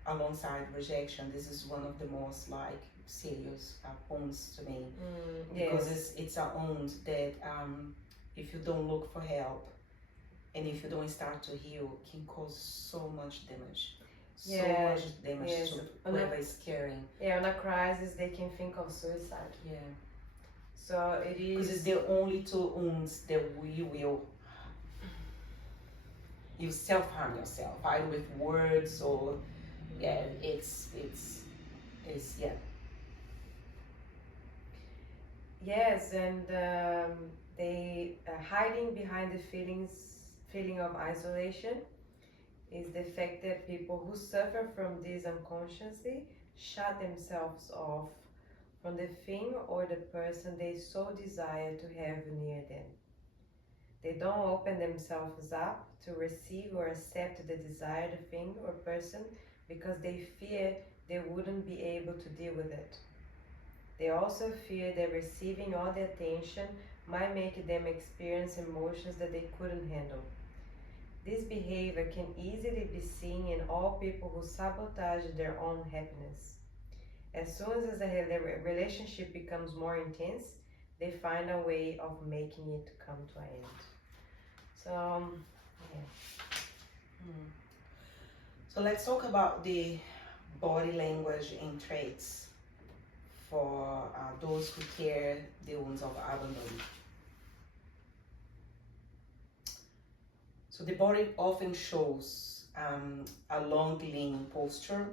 alongside rejection, this is one of the most like serious wounds to me, because it's a wound that if you don't look for help and if you don't start to heal, can cause so much damage. So much damage to whoever is caring. Yeah, on a crisis, they can think of suicide. Yeah. So it is. Because it's the only two wounds that we will. You self-harm yourself, either with words or, it's yeah. Yes, and they hiding behind the feeling of isolation is the fact that people who suffer from this unconsciously shut themselves off from the thing or the person they so desire to have near them. They don't open themselves up to receive or accept the desired thing or person because they fear they wouldn't be able to deal with it. They also fear that receiving all the attention might make them experience emotions that they couldn't handle. This behavior can easily be seen in all people who sabotage their own happiness. As soon as the relationship becomes more intense, they find a way of making it come to an end. So, So let's talk about the body language and traits for those who carry the wounds of abandonment. So the body often shows a long lean posture,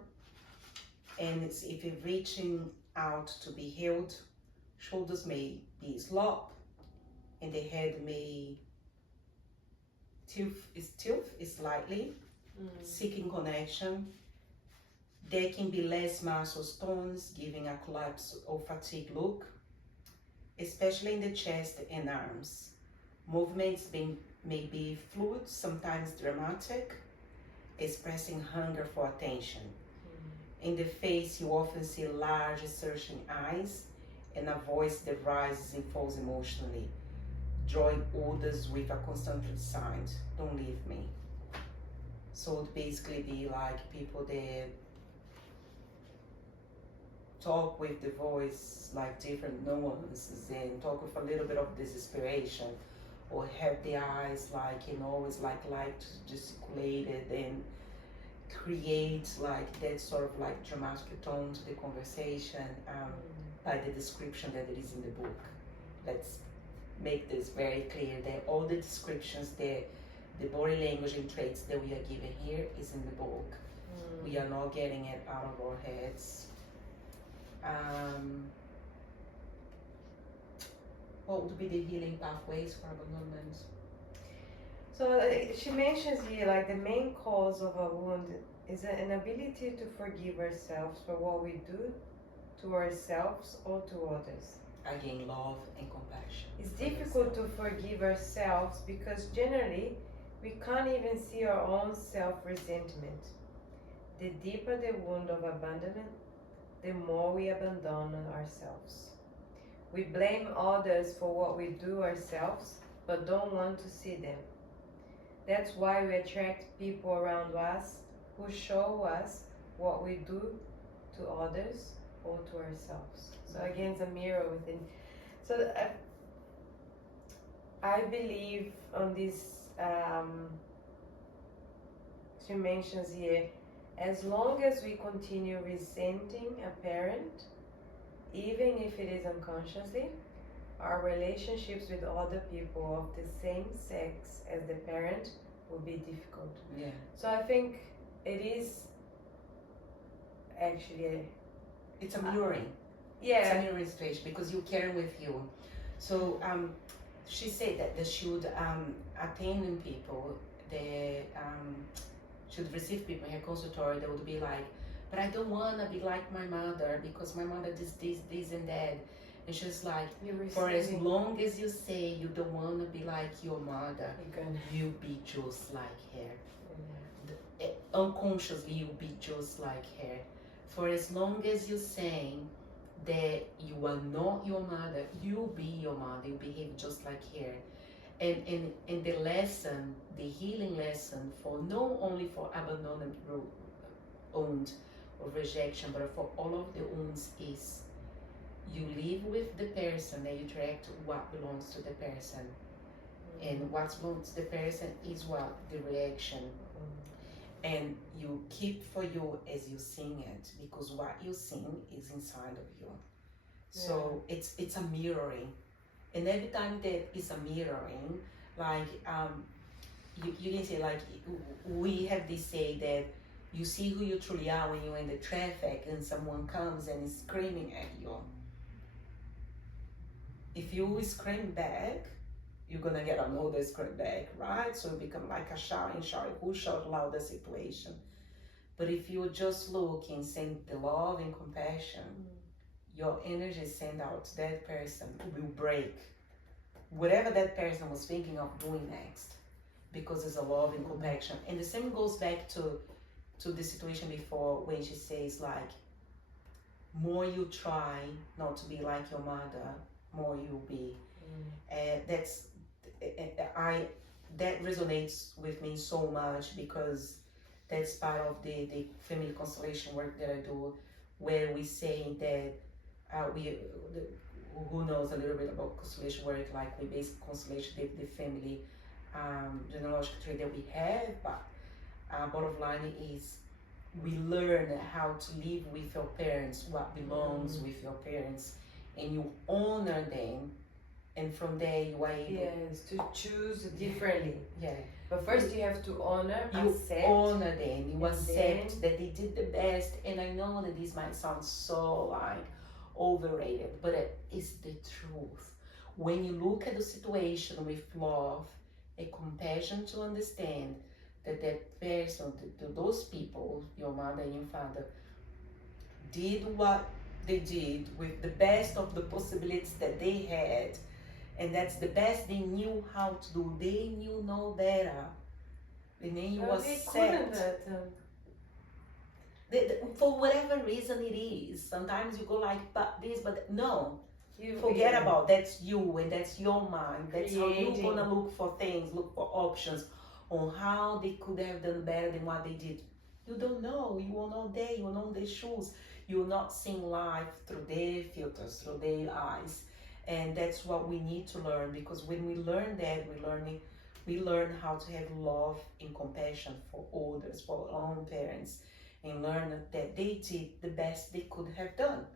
and if you're reaching out to be held, shoulders may be slop, and the head may tilt slightly, seeking connection. There can be less muscle tones, giving a collapse or fatigue look, especially in the chest and arms. Movements may be fluid, sometimes dramatic, expressing hunger for attention. In the face, you often see large, searching eyes and a voice that rises and falls emotionally, drawing orders with a constant sign, "Don't leave me." So it would basically be like people that talk with the voice like different nuances and talk with a little bit of desperation, or have the eyes like, always like gesticulated and create like that sort of like dramatic tone to the conversation by the description that it is in the book. Let's make this very clear that all the descriptions that the body language and traits that we are given here is in the book. We are not getting it out of our heads. What would be the healing pathways for abandonment? So she mentions here like the main cause of a wound is an inability to forgive ourselves for what we do to ourselves or to others. Again, love and compassion. It's difficult to forgive ourselves because generally we can't even see our own self-resentment. The deeper the wound of abandonment, the more we abandon ourselves. We blame others for what we do ourselves, but don't want to see them. That's why we attract people around us who show us what we do to others or to ourselves. So again, it's a mirror within. So I believe on this, she mentions here, as long as we continue resenting a parent, even if it is unconsciously, our relationships with other people of the same sex as the parent will be difficult. Yeah. So I think it is actually it's a mirroring. It's a mirroring situation because you carry with you. So she said that they should attend people, they should receive people in her consultory that would be like, but I don't want to be like my mother because my mother does this and that. And she's like, for as long as you say you don't want to be like your mother, you'll be just like her. Unconsciously, you'll be just like her. For as long as you're saying that you are not your mother, you'll be your mother, you behave just like her. And the lesson, the healing lesson for not only for abandonment wound of rejection, but for all of the wounds is you live with the person and you track what belongs to the person. And what belongs to the person is what? The reaction. And you keep for you as you sing it, because what you sing is inside of you. So it's a mirroring. And every time that is a mirroring, like you can say, like, we have this say that you see who you truly are when you're in the traffic and someone comes and is screaming at you. If you scream back, you're gonna get another scream back, right? So it become like a shouting, who shout louder situation. But if you just look and send the love and compassion, your energy sent out to that person will break whatever that person was thinking of doing next, because there's a love and compassion. And the same goes back to the situation before, when she says, like, more you try not to be like your mother, more you'll be. That resonates with me so much, because that's part of the family constellation work that I do, where we say that who knows a little bit about constellation work, like we base constellation, the family genealogical tree that we have, but bottom line is we learn how to live with your parents, what belongs with your parents, and you honor them, and from there you are able to choose differently. But first you have to honor, you accept. honor them, you accept that they did the best. And I know that this might sound so like overrated, but it is the truth. When you look at the situation with love and compassion, to understand that that person, those people, your mother and your father, did what they did with the best of the possibilities that they had, and that's the best they knew how to do. They knew no better. And then you accept. For whatever reason it is. Sometimes you go like, but this, but no. Forget about that's you and that's your mind. That's how you're gonna look for things, look for options on how they could have done better than what they did. You don't know. You are not there. You are not in their shoes. You're not seeing life through their filters, through their eyes. And that's what we need to learn, because when we learn that, we learn how to have love and compassion for others, for our own parents, and learn that they did the best they could have done.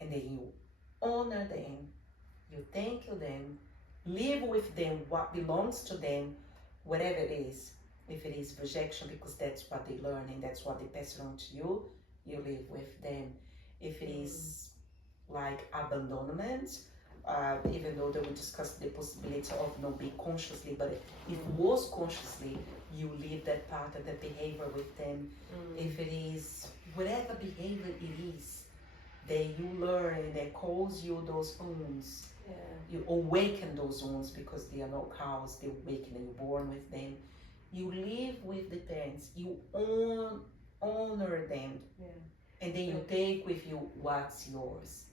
And then you honor them, you thank them, live with them what belongs to them, whatever it is. If it is rejection, because that's what they learn and that's what they pass on to you, you live with them. If it is like abandonment, even though that we discussed the possibility of not being consciously, but if it was consciously, you live that part of the behavior with them. If it is whatever behavior it is that you learn and that cause you those wounds, you awaken those wounds, because they are not caused, they awaken and you're born with them. You live with the parents, you honor them, and then you take with you what's yours.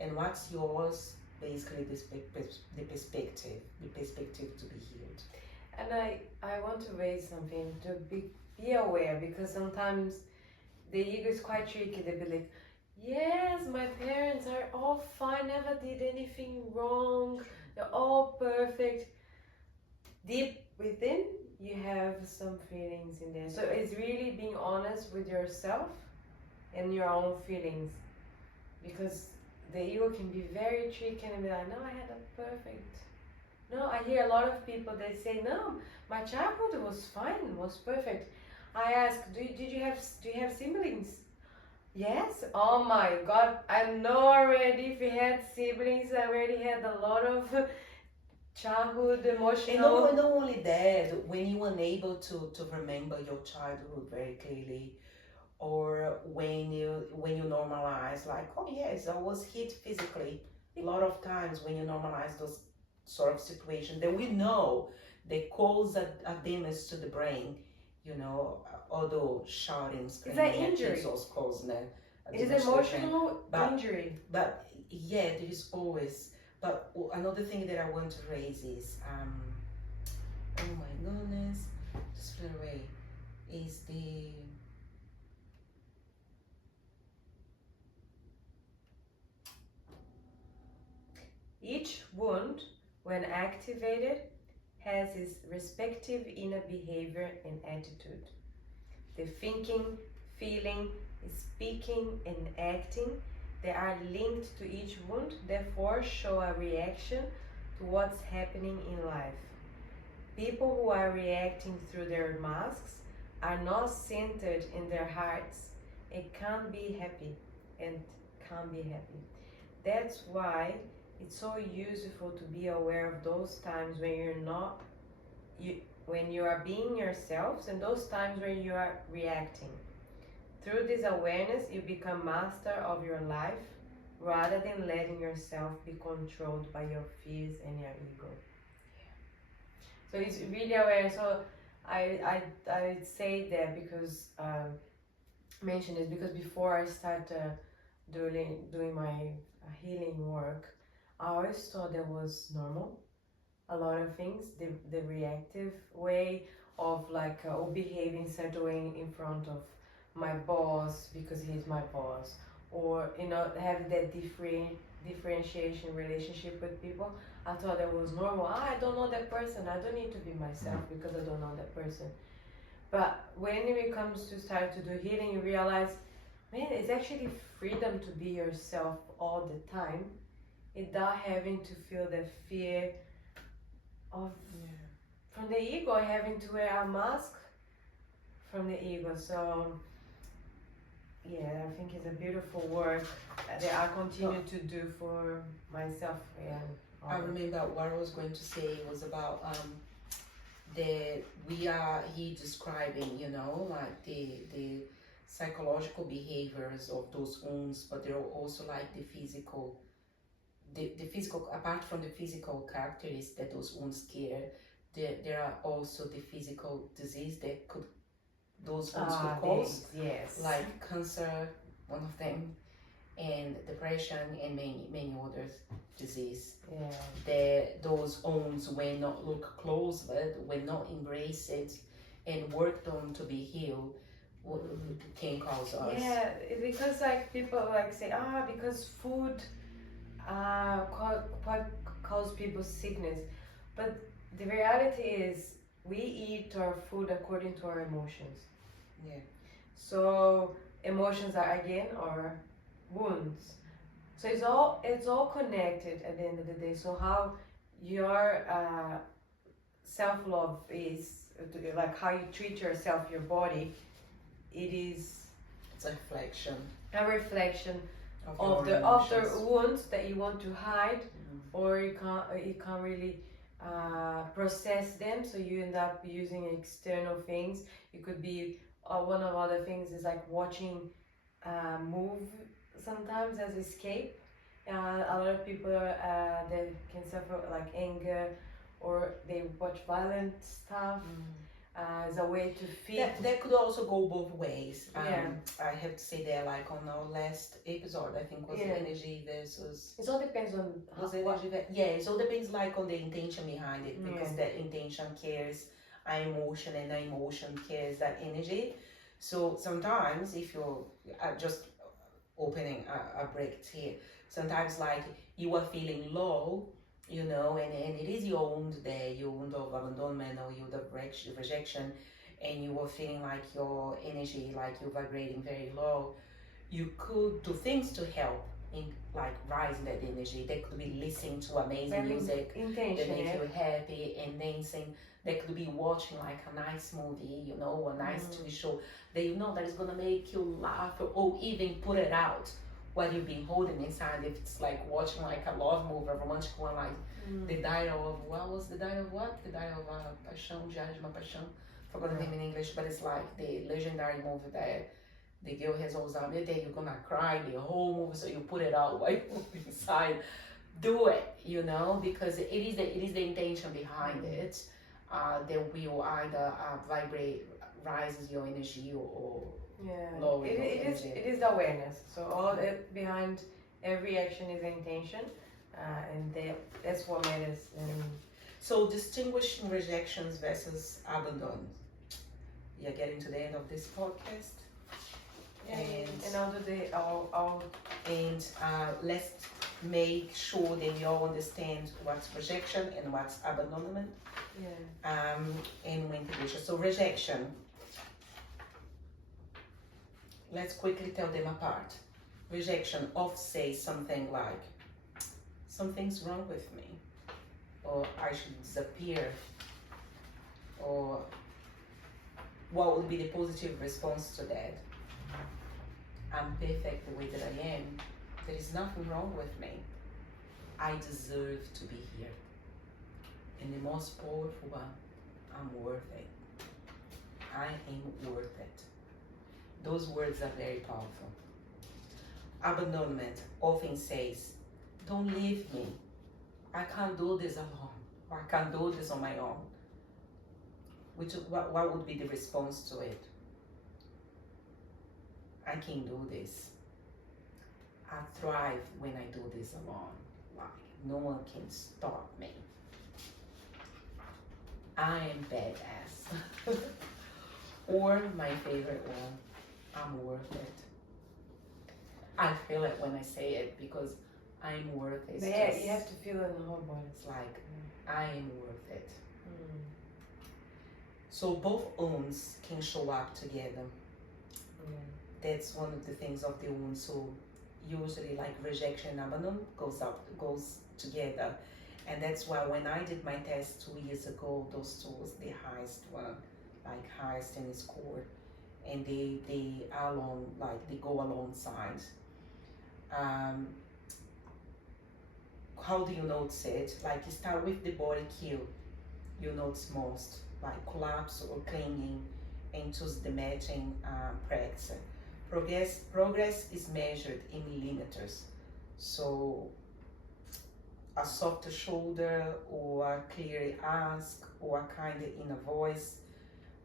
And what's yours, basically the perspective to be healed. And I want to raise something to be aware, because sometimes the ego is quite tricky. They be like, yes, my parents are all fine, never did anything wrong, they're all perfect. Deep within, you have some feelings in there. So it's really being honest with yourself and your own feelings, because the ego can be very tricky and be like, no, I had a perfect. No, I hear a lot of people, they say, no, my childhood was fine, was perfect. I ask, do you have siblings? Yes. Oh my God, I know already. If you had siblings, I already had a lot of childhood emotional. And not only that, when you're unable to remember your childhood very clearly, or when you normalize, like, oh yes, I was hit physically. A lot of times when you normalize those sort of situations that we know they cause a damage to the brain, although shouting, screaming, injury. Also causing it is emotional injury. But yeah, there is always. But another thing that I want to raise is Oh my goodness. Just flew away. Is the Each wound, when activated, has its respective inner behavior and attitude. The thinking, feeling, speaking, and acting that are linked to each wound, therefore show a reaction to what's happening in life. People who are reacting through their masks are not centered in their hearts and can't be happy. That's why it's so useful to be aware of those times when when you are being yourselves and those times when you are reacting. Through this awareness, you become master of your life rather than letting yourself be controlled by your fears and your ego. So it's really aware. So I say that because mention this because before I start doing my healing work, I always thought that was normal. A lot of things, the reactive way of like behaving certain way in front of my boss because he's my boss, or have that differentiation relationship with people. I thought that was normal. I don't know that person. I don't need to be myself because I don't know that person. But when it comes to start to do healing, you realize, man, it's actually freedom to be yourself all the time without having to feel the fear of from the ego, having to wear a mask from the ego. So yeah, I think it's a beautiful work that I continue to do for myself. Yeah. I remember what I was going to say was about he describing, like the psychological behaviors of those wounds, but there are also like the physical, apart from the physical characteristics that those wounds carry, there are also the physical disease that those wounds could cause. Yes. Like cancer, one of them, and depression, and many others disease. Yeah. Those wounds, when not looked close with, when not embraced and worked on to be healed, can cause us. Yeah, because like people like say, because food cause people sickness, but the reality is we eat our food according to our emotions. Yeah. So emotions are again our wounds. So it's all connected at the end of the day. So how your self-love is, like how you treat yourself, your body, it's a reflection of the wounds that you want to hide, or you can't really process them, so you end up using external things. It could be one of other things is like watching move sometimes as escape. A lot of people that can suffer like anger, or they watch violent stuff as a way to feel. That could also go both ways. Yeah. I have to say that, like on our last episode, I think was energy versus. It all depends on it all depends like on the intention behind it, because that intention carries our emotion and our emotion carries that energy. So sometimes if you're just opening a break here, sometimes like you are feeling low, and it is your wound there, your wound of abandonment or your rejection, and you are feeling like your energy, like you're vibrating very low. You could do things to help in like rising that energy. They could be listening to amazing music that make you happy and dancing. They could be watching like a nice movie, a nice TV show that that is gonna make you laugh, or even put it out what you've been holding inside. If it's like watching like a love movie, a romantic one, like The Diary of The Diary of Paixão, Diário de uma Paixão. Forgot the name in English, but it's like the legendary movie that the girl has Alzheimer's. Then you're gonna cry the whole movie, so you put it out while you're inside. Do it, because it is the intention behind it that will either rises your energy or lower your energy. It is the awareness. So all behind every action is the intention, and that's what matters. So distinguishing rejections versus abandon. We are getting to the end of this podcast. And I'll do the I'll And let's make sure that we all understand what's rejection and what's abandonment. And integration. So rejection. Let's quickly tell them apart. Rejection often says something like, something's wrong with me, or I should disappear, or what would be the positive response to that? I'm perfect the way that I am. There is nothing wrong with me. I deserve to be here. And the most powerful one, I'm worth it. I am worth it. Those words are very powerful. Abandonment often says, don't leave me. I can't do this alone. Or I can't do this on my own. What would be the response to it? I can do this. I thrive when I do this alone. Like, no one can stop me. I am badass. Or my favorite one, I'm worth it. I feel it when I say it because I'm worth it. Yeah, you have to feel it in the whole body. It's like, I am worth it. So both wounds can show up together. That's one of the things of the wound. So usually like rejection and abandon goes together. And that's why when I did my test 2 years ago, those two was the highest one, like highest in the score. And they are along, like they go alongside. How do you notice it? Like you start with the body cue, you notice most, like collapse or clinging, and choose the matching practice. Progress is measured in millimeters. So a softer shoulder, or a clear ask, or a kind of inner voice.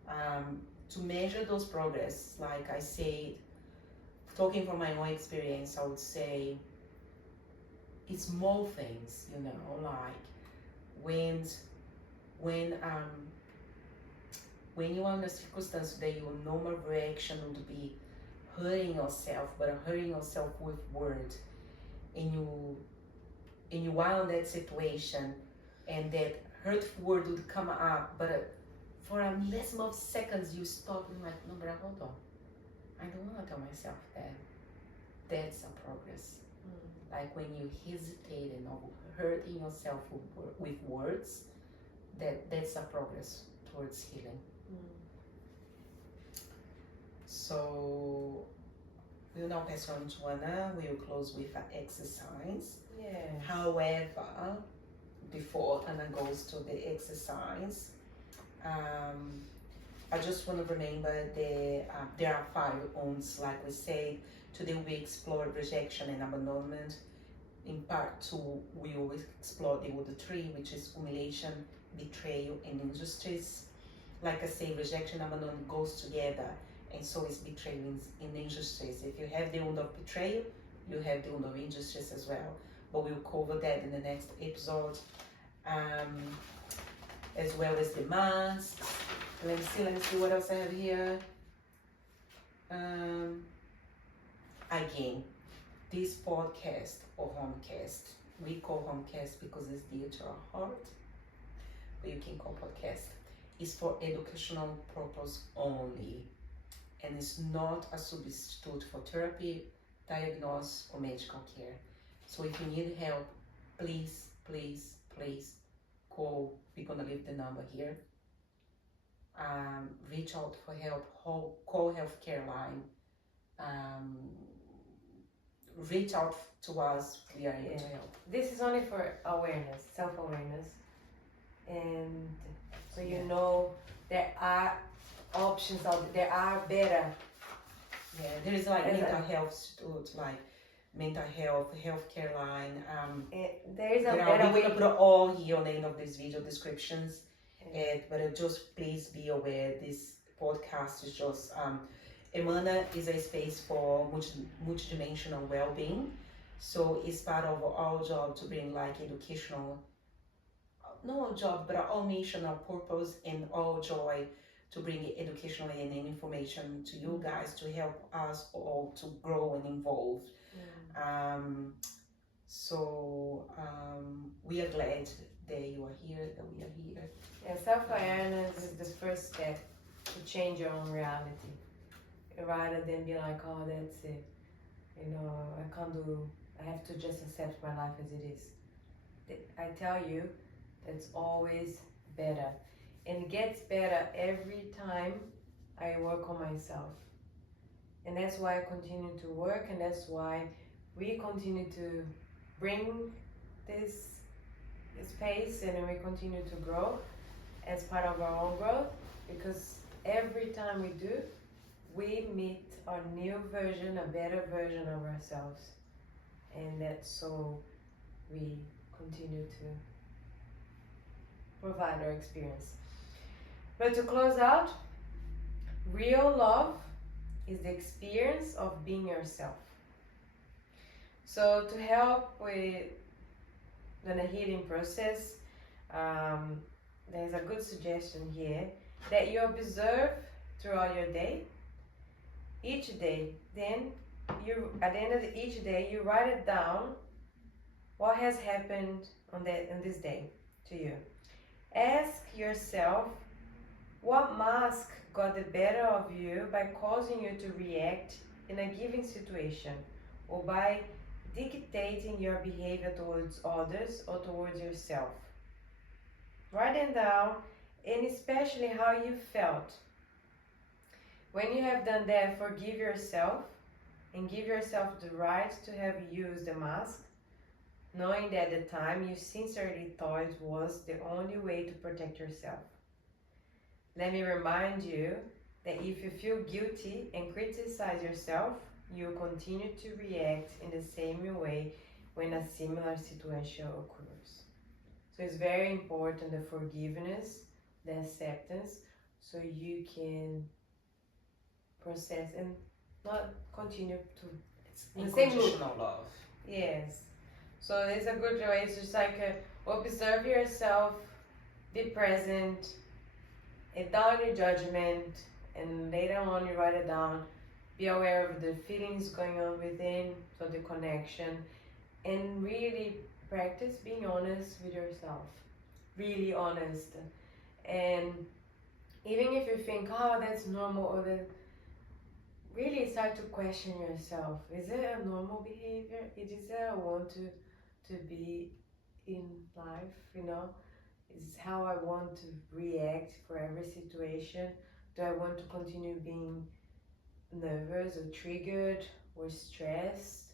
To measure those progress, like I said, talking from my own experience, I would say it's small things, you know, like when you are in a circumstance that your normal reaction would be hurting yourself, but hurting yourself with words, and you are in that situation, and that hurtful word would come up, but for a millesime of seconds you stop and like, no, but hold on, I don't want to tell myself that. That's a progress. Like when you hesitate and hurting yourself with words, that's a progress towards healing. So we'll now pass on to Anna. We'll close with an exercise. However, before Anna goes to the exercise, I just want to remember that there are 5 wounds, like we said. Today we explored rejection and abandonment. In part 2, we will explore the other 3, which is humiliation, betrayal, and injustice. Like I say, rejection and abandonment goes together, and so is betrayal and injustice. If you have the wound of betrayal, you have the wound of injustice as well. But we'll cover that in the next episode, as well as the masks. Let me see what else I have here. Again, this podcast or homecast, we call homecast because it's dear to our heart, but you can call podcast, is for educational purpose only, and it's not a substitute for therapy, diagnosis, or medical care. So if you need help, please call. We're gonna leave the number here. Reach out for help. Call Healthcare Line. Reach out to us. We are here to help. This is only for awareness, self-awareness, and so you know there are options out there. There are better. Yeah, there is like mental health institute, like mental health, Healthcare Line. There is a better way. We're gonna put it all here on the end of this video descriptions. But just please be aware, this podcast is just Emana is a space for multidimensional well-being. So it's part of our job to bring like educational not our job, but our mission, our purpose, and our joy to bring educational and information to you guys to help us all to grow and evolve. So we are glad that you are here, that we are here. Yeah, self-awareness is the first step to change your own reality. Rather than be like, oh, that's it. You know, I have to just accept my life as it is. I tell you, it's always better. And it gets better every time I work on myself. And that's why I continue to work, and that's why we continue to bring this pace, and we continue to grow as part of our own growth, because every time we do, we meet a new version, a better version of ourselves. And that's so we continue to provide our experience. But to close out, real love is the experience of being yourself. So to help with the healing process, there's a good suggestion here that you observe throughout your day, each day. Then at the end of each day, you write it down, what has happened on this day to you. Ask yourself, what mask got the better of you by causing you to react in a given situation, or by dictating your behavior towards others or towards yourself. Write them down, and especially how you felt. When you have done that, forgive yourself and give yourself the right to have used the mask, knowing that at the time you sincerely thought it was the only way to protect yourself. Let me remind you that if you feel guilty and criticize yourself, you will continue to react in the same way when a similar situation occurs. So it's very important, the forgiveness, the acceptance, so you can process and not continue to it's unconditional love. Yes. So it's a good way. It's just like observe yourself, be present, and down your judgment, and later on you write it down. Be aware of the feelings going on within, so the connection, and really practice being honest with yourself. Really honest. And even if you think, oh, that's normal, or that, really start to question yourself. Is it a normal behavior? Is it I want to be in life, you know? Is how I want to react for every situation? Do I want to continue being nervous or triggered or stressed?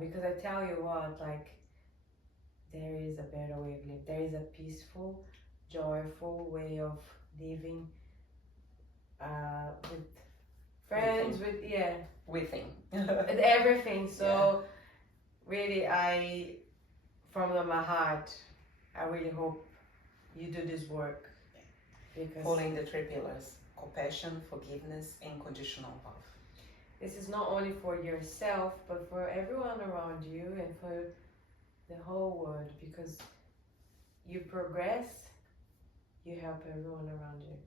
Because I tell you what, like, there is a better way of living. There is a peaceful, joyful way of living with friends, with everything. So really, from my heart, I really hope you do this work, because following the 3 pillars: compassion, forgiveness, and conditional love. This is not only for yourself, but for everyone around you and for the whole world, because you progress, you help everyone around you.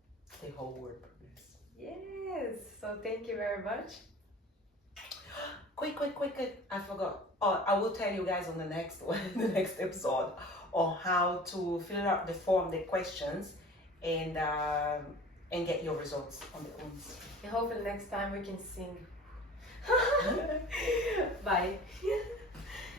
The whole world progress. Yes. So thank you very much. Quick, I forgot. Oh, I will tell you guys on the next one, the next episode, on how to fill out the form, the questions, and get your results on the own. And hopefully next time we can sing. Bye.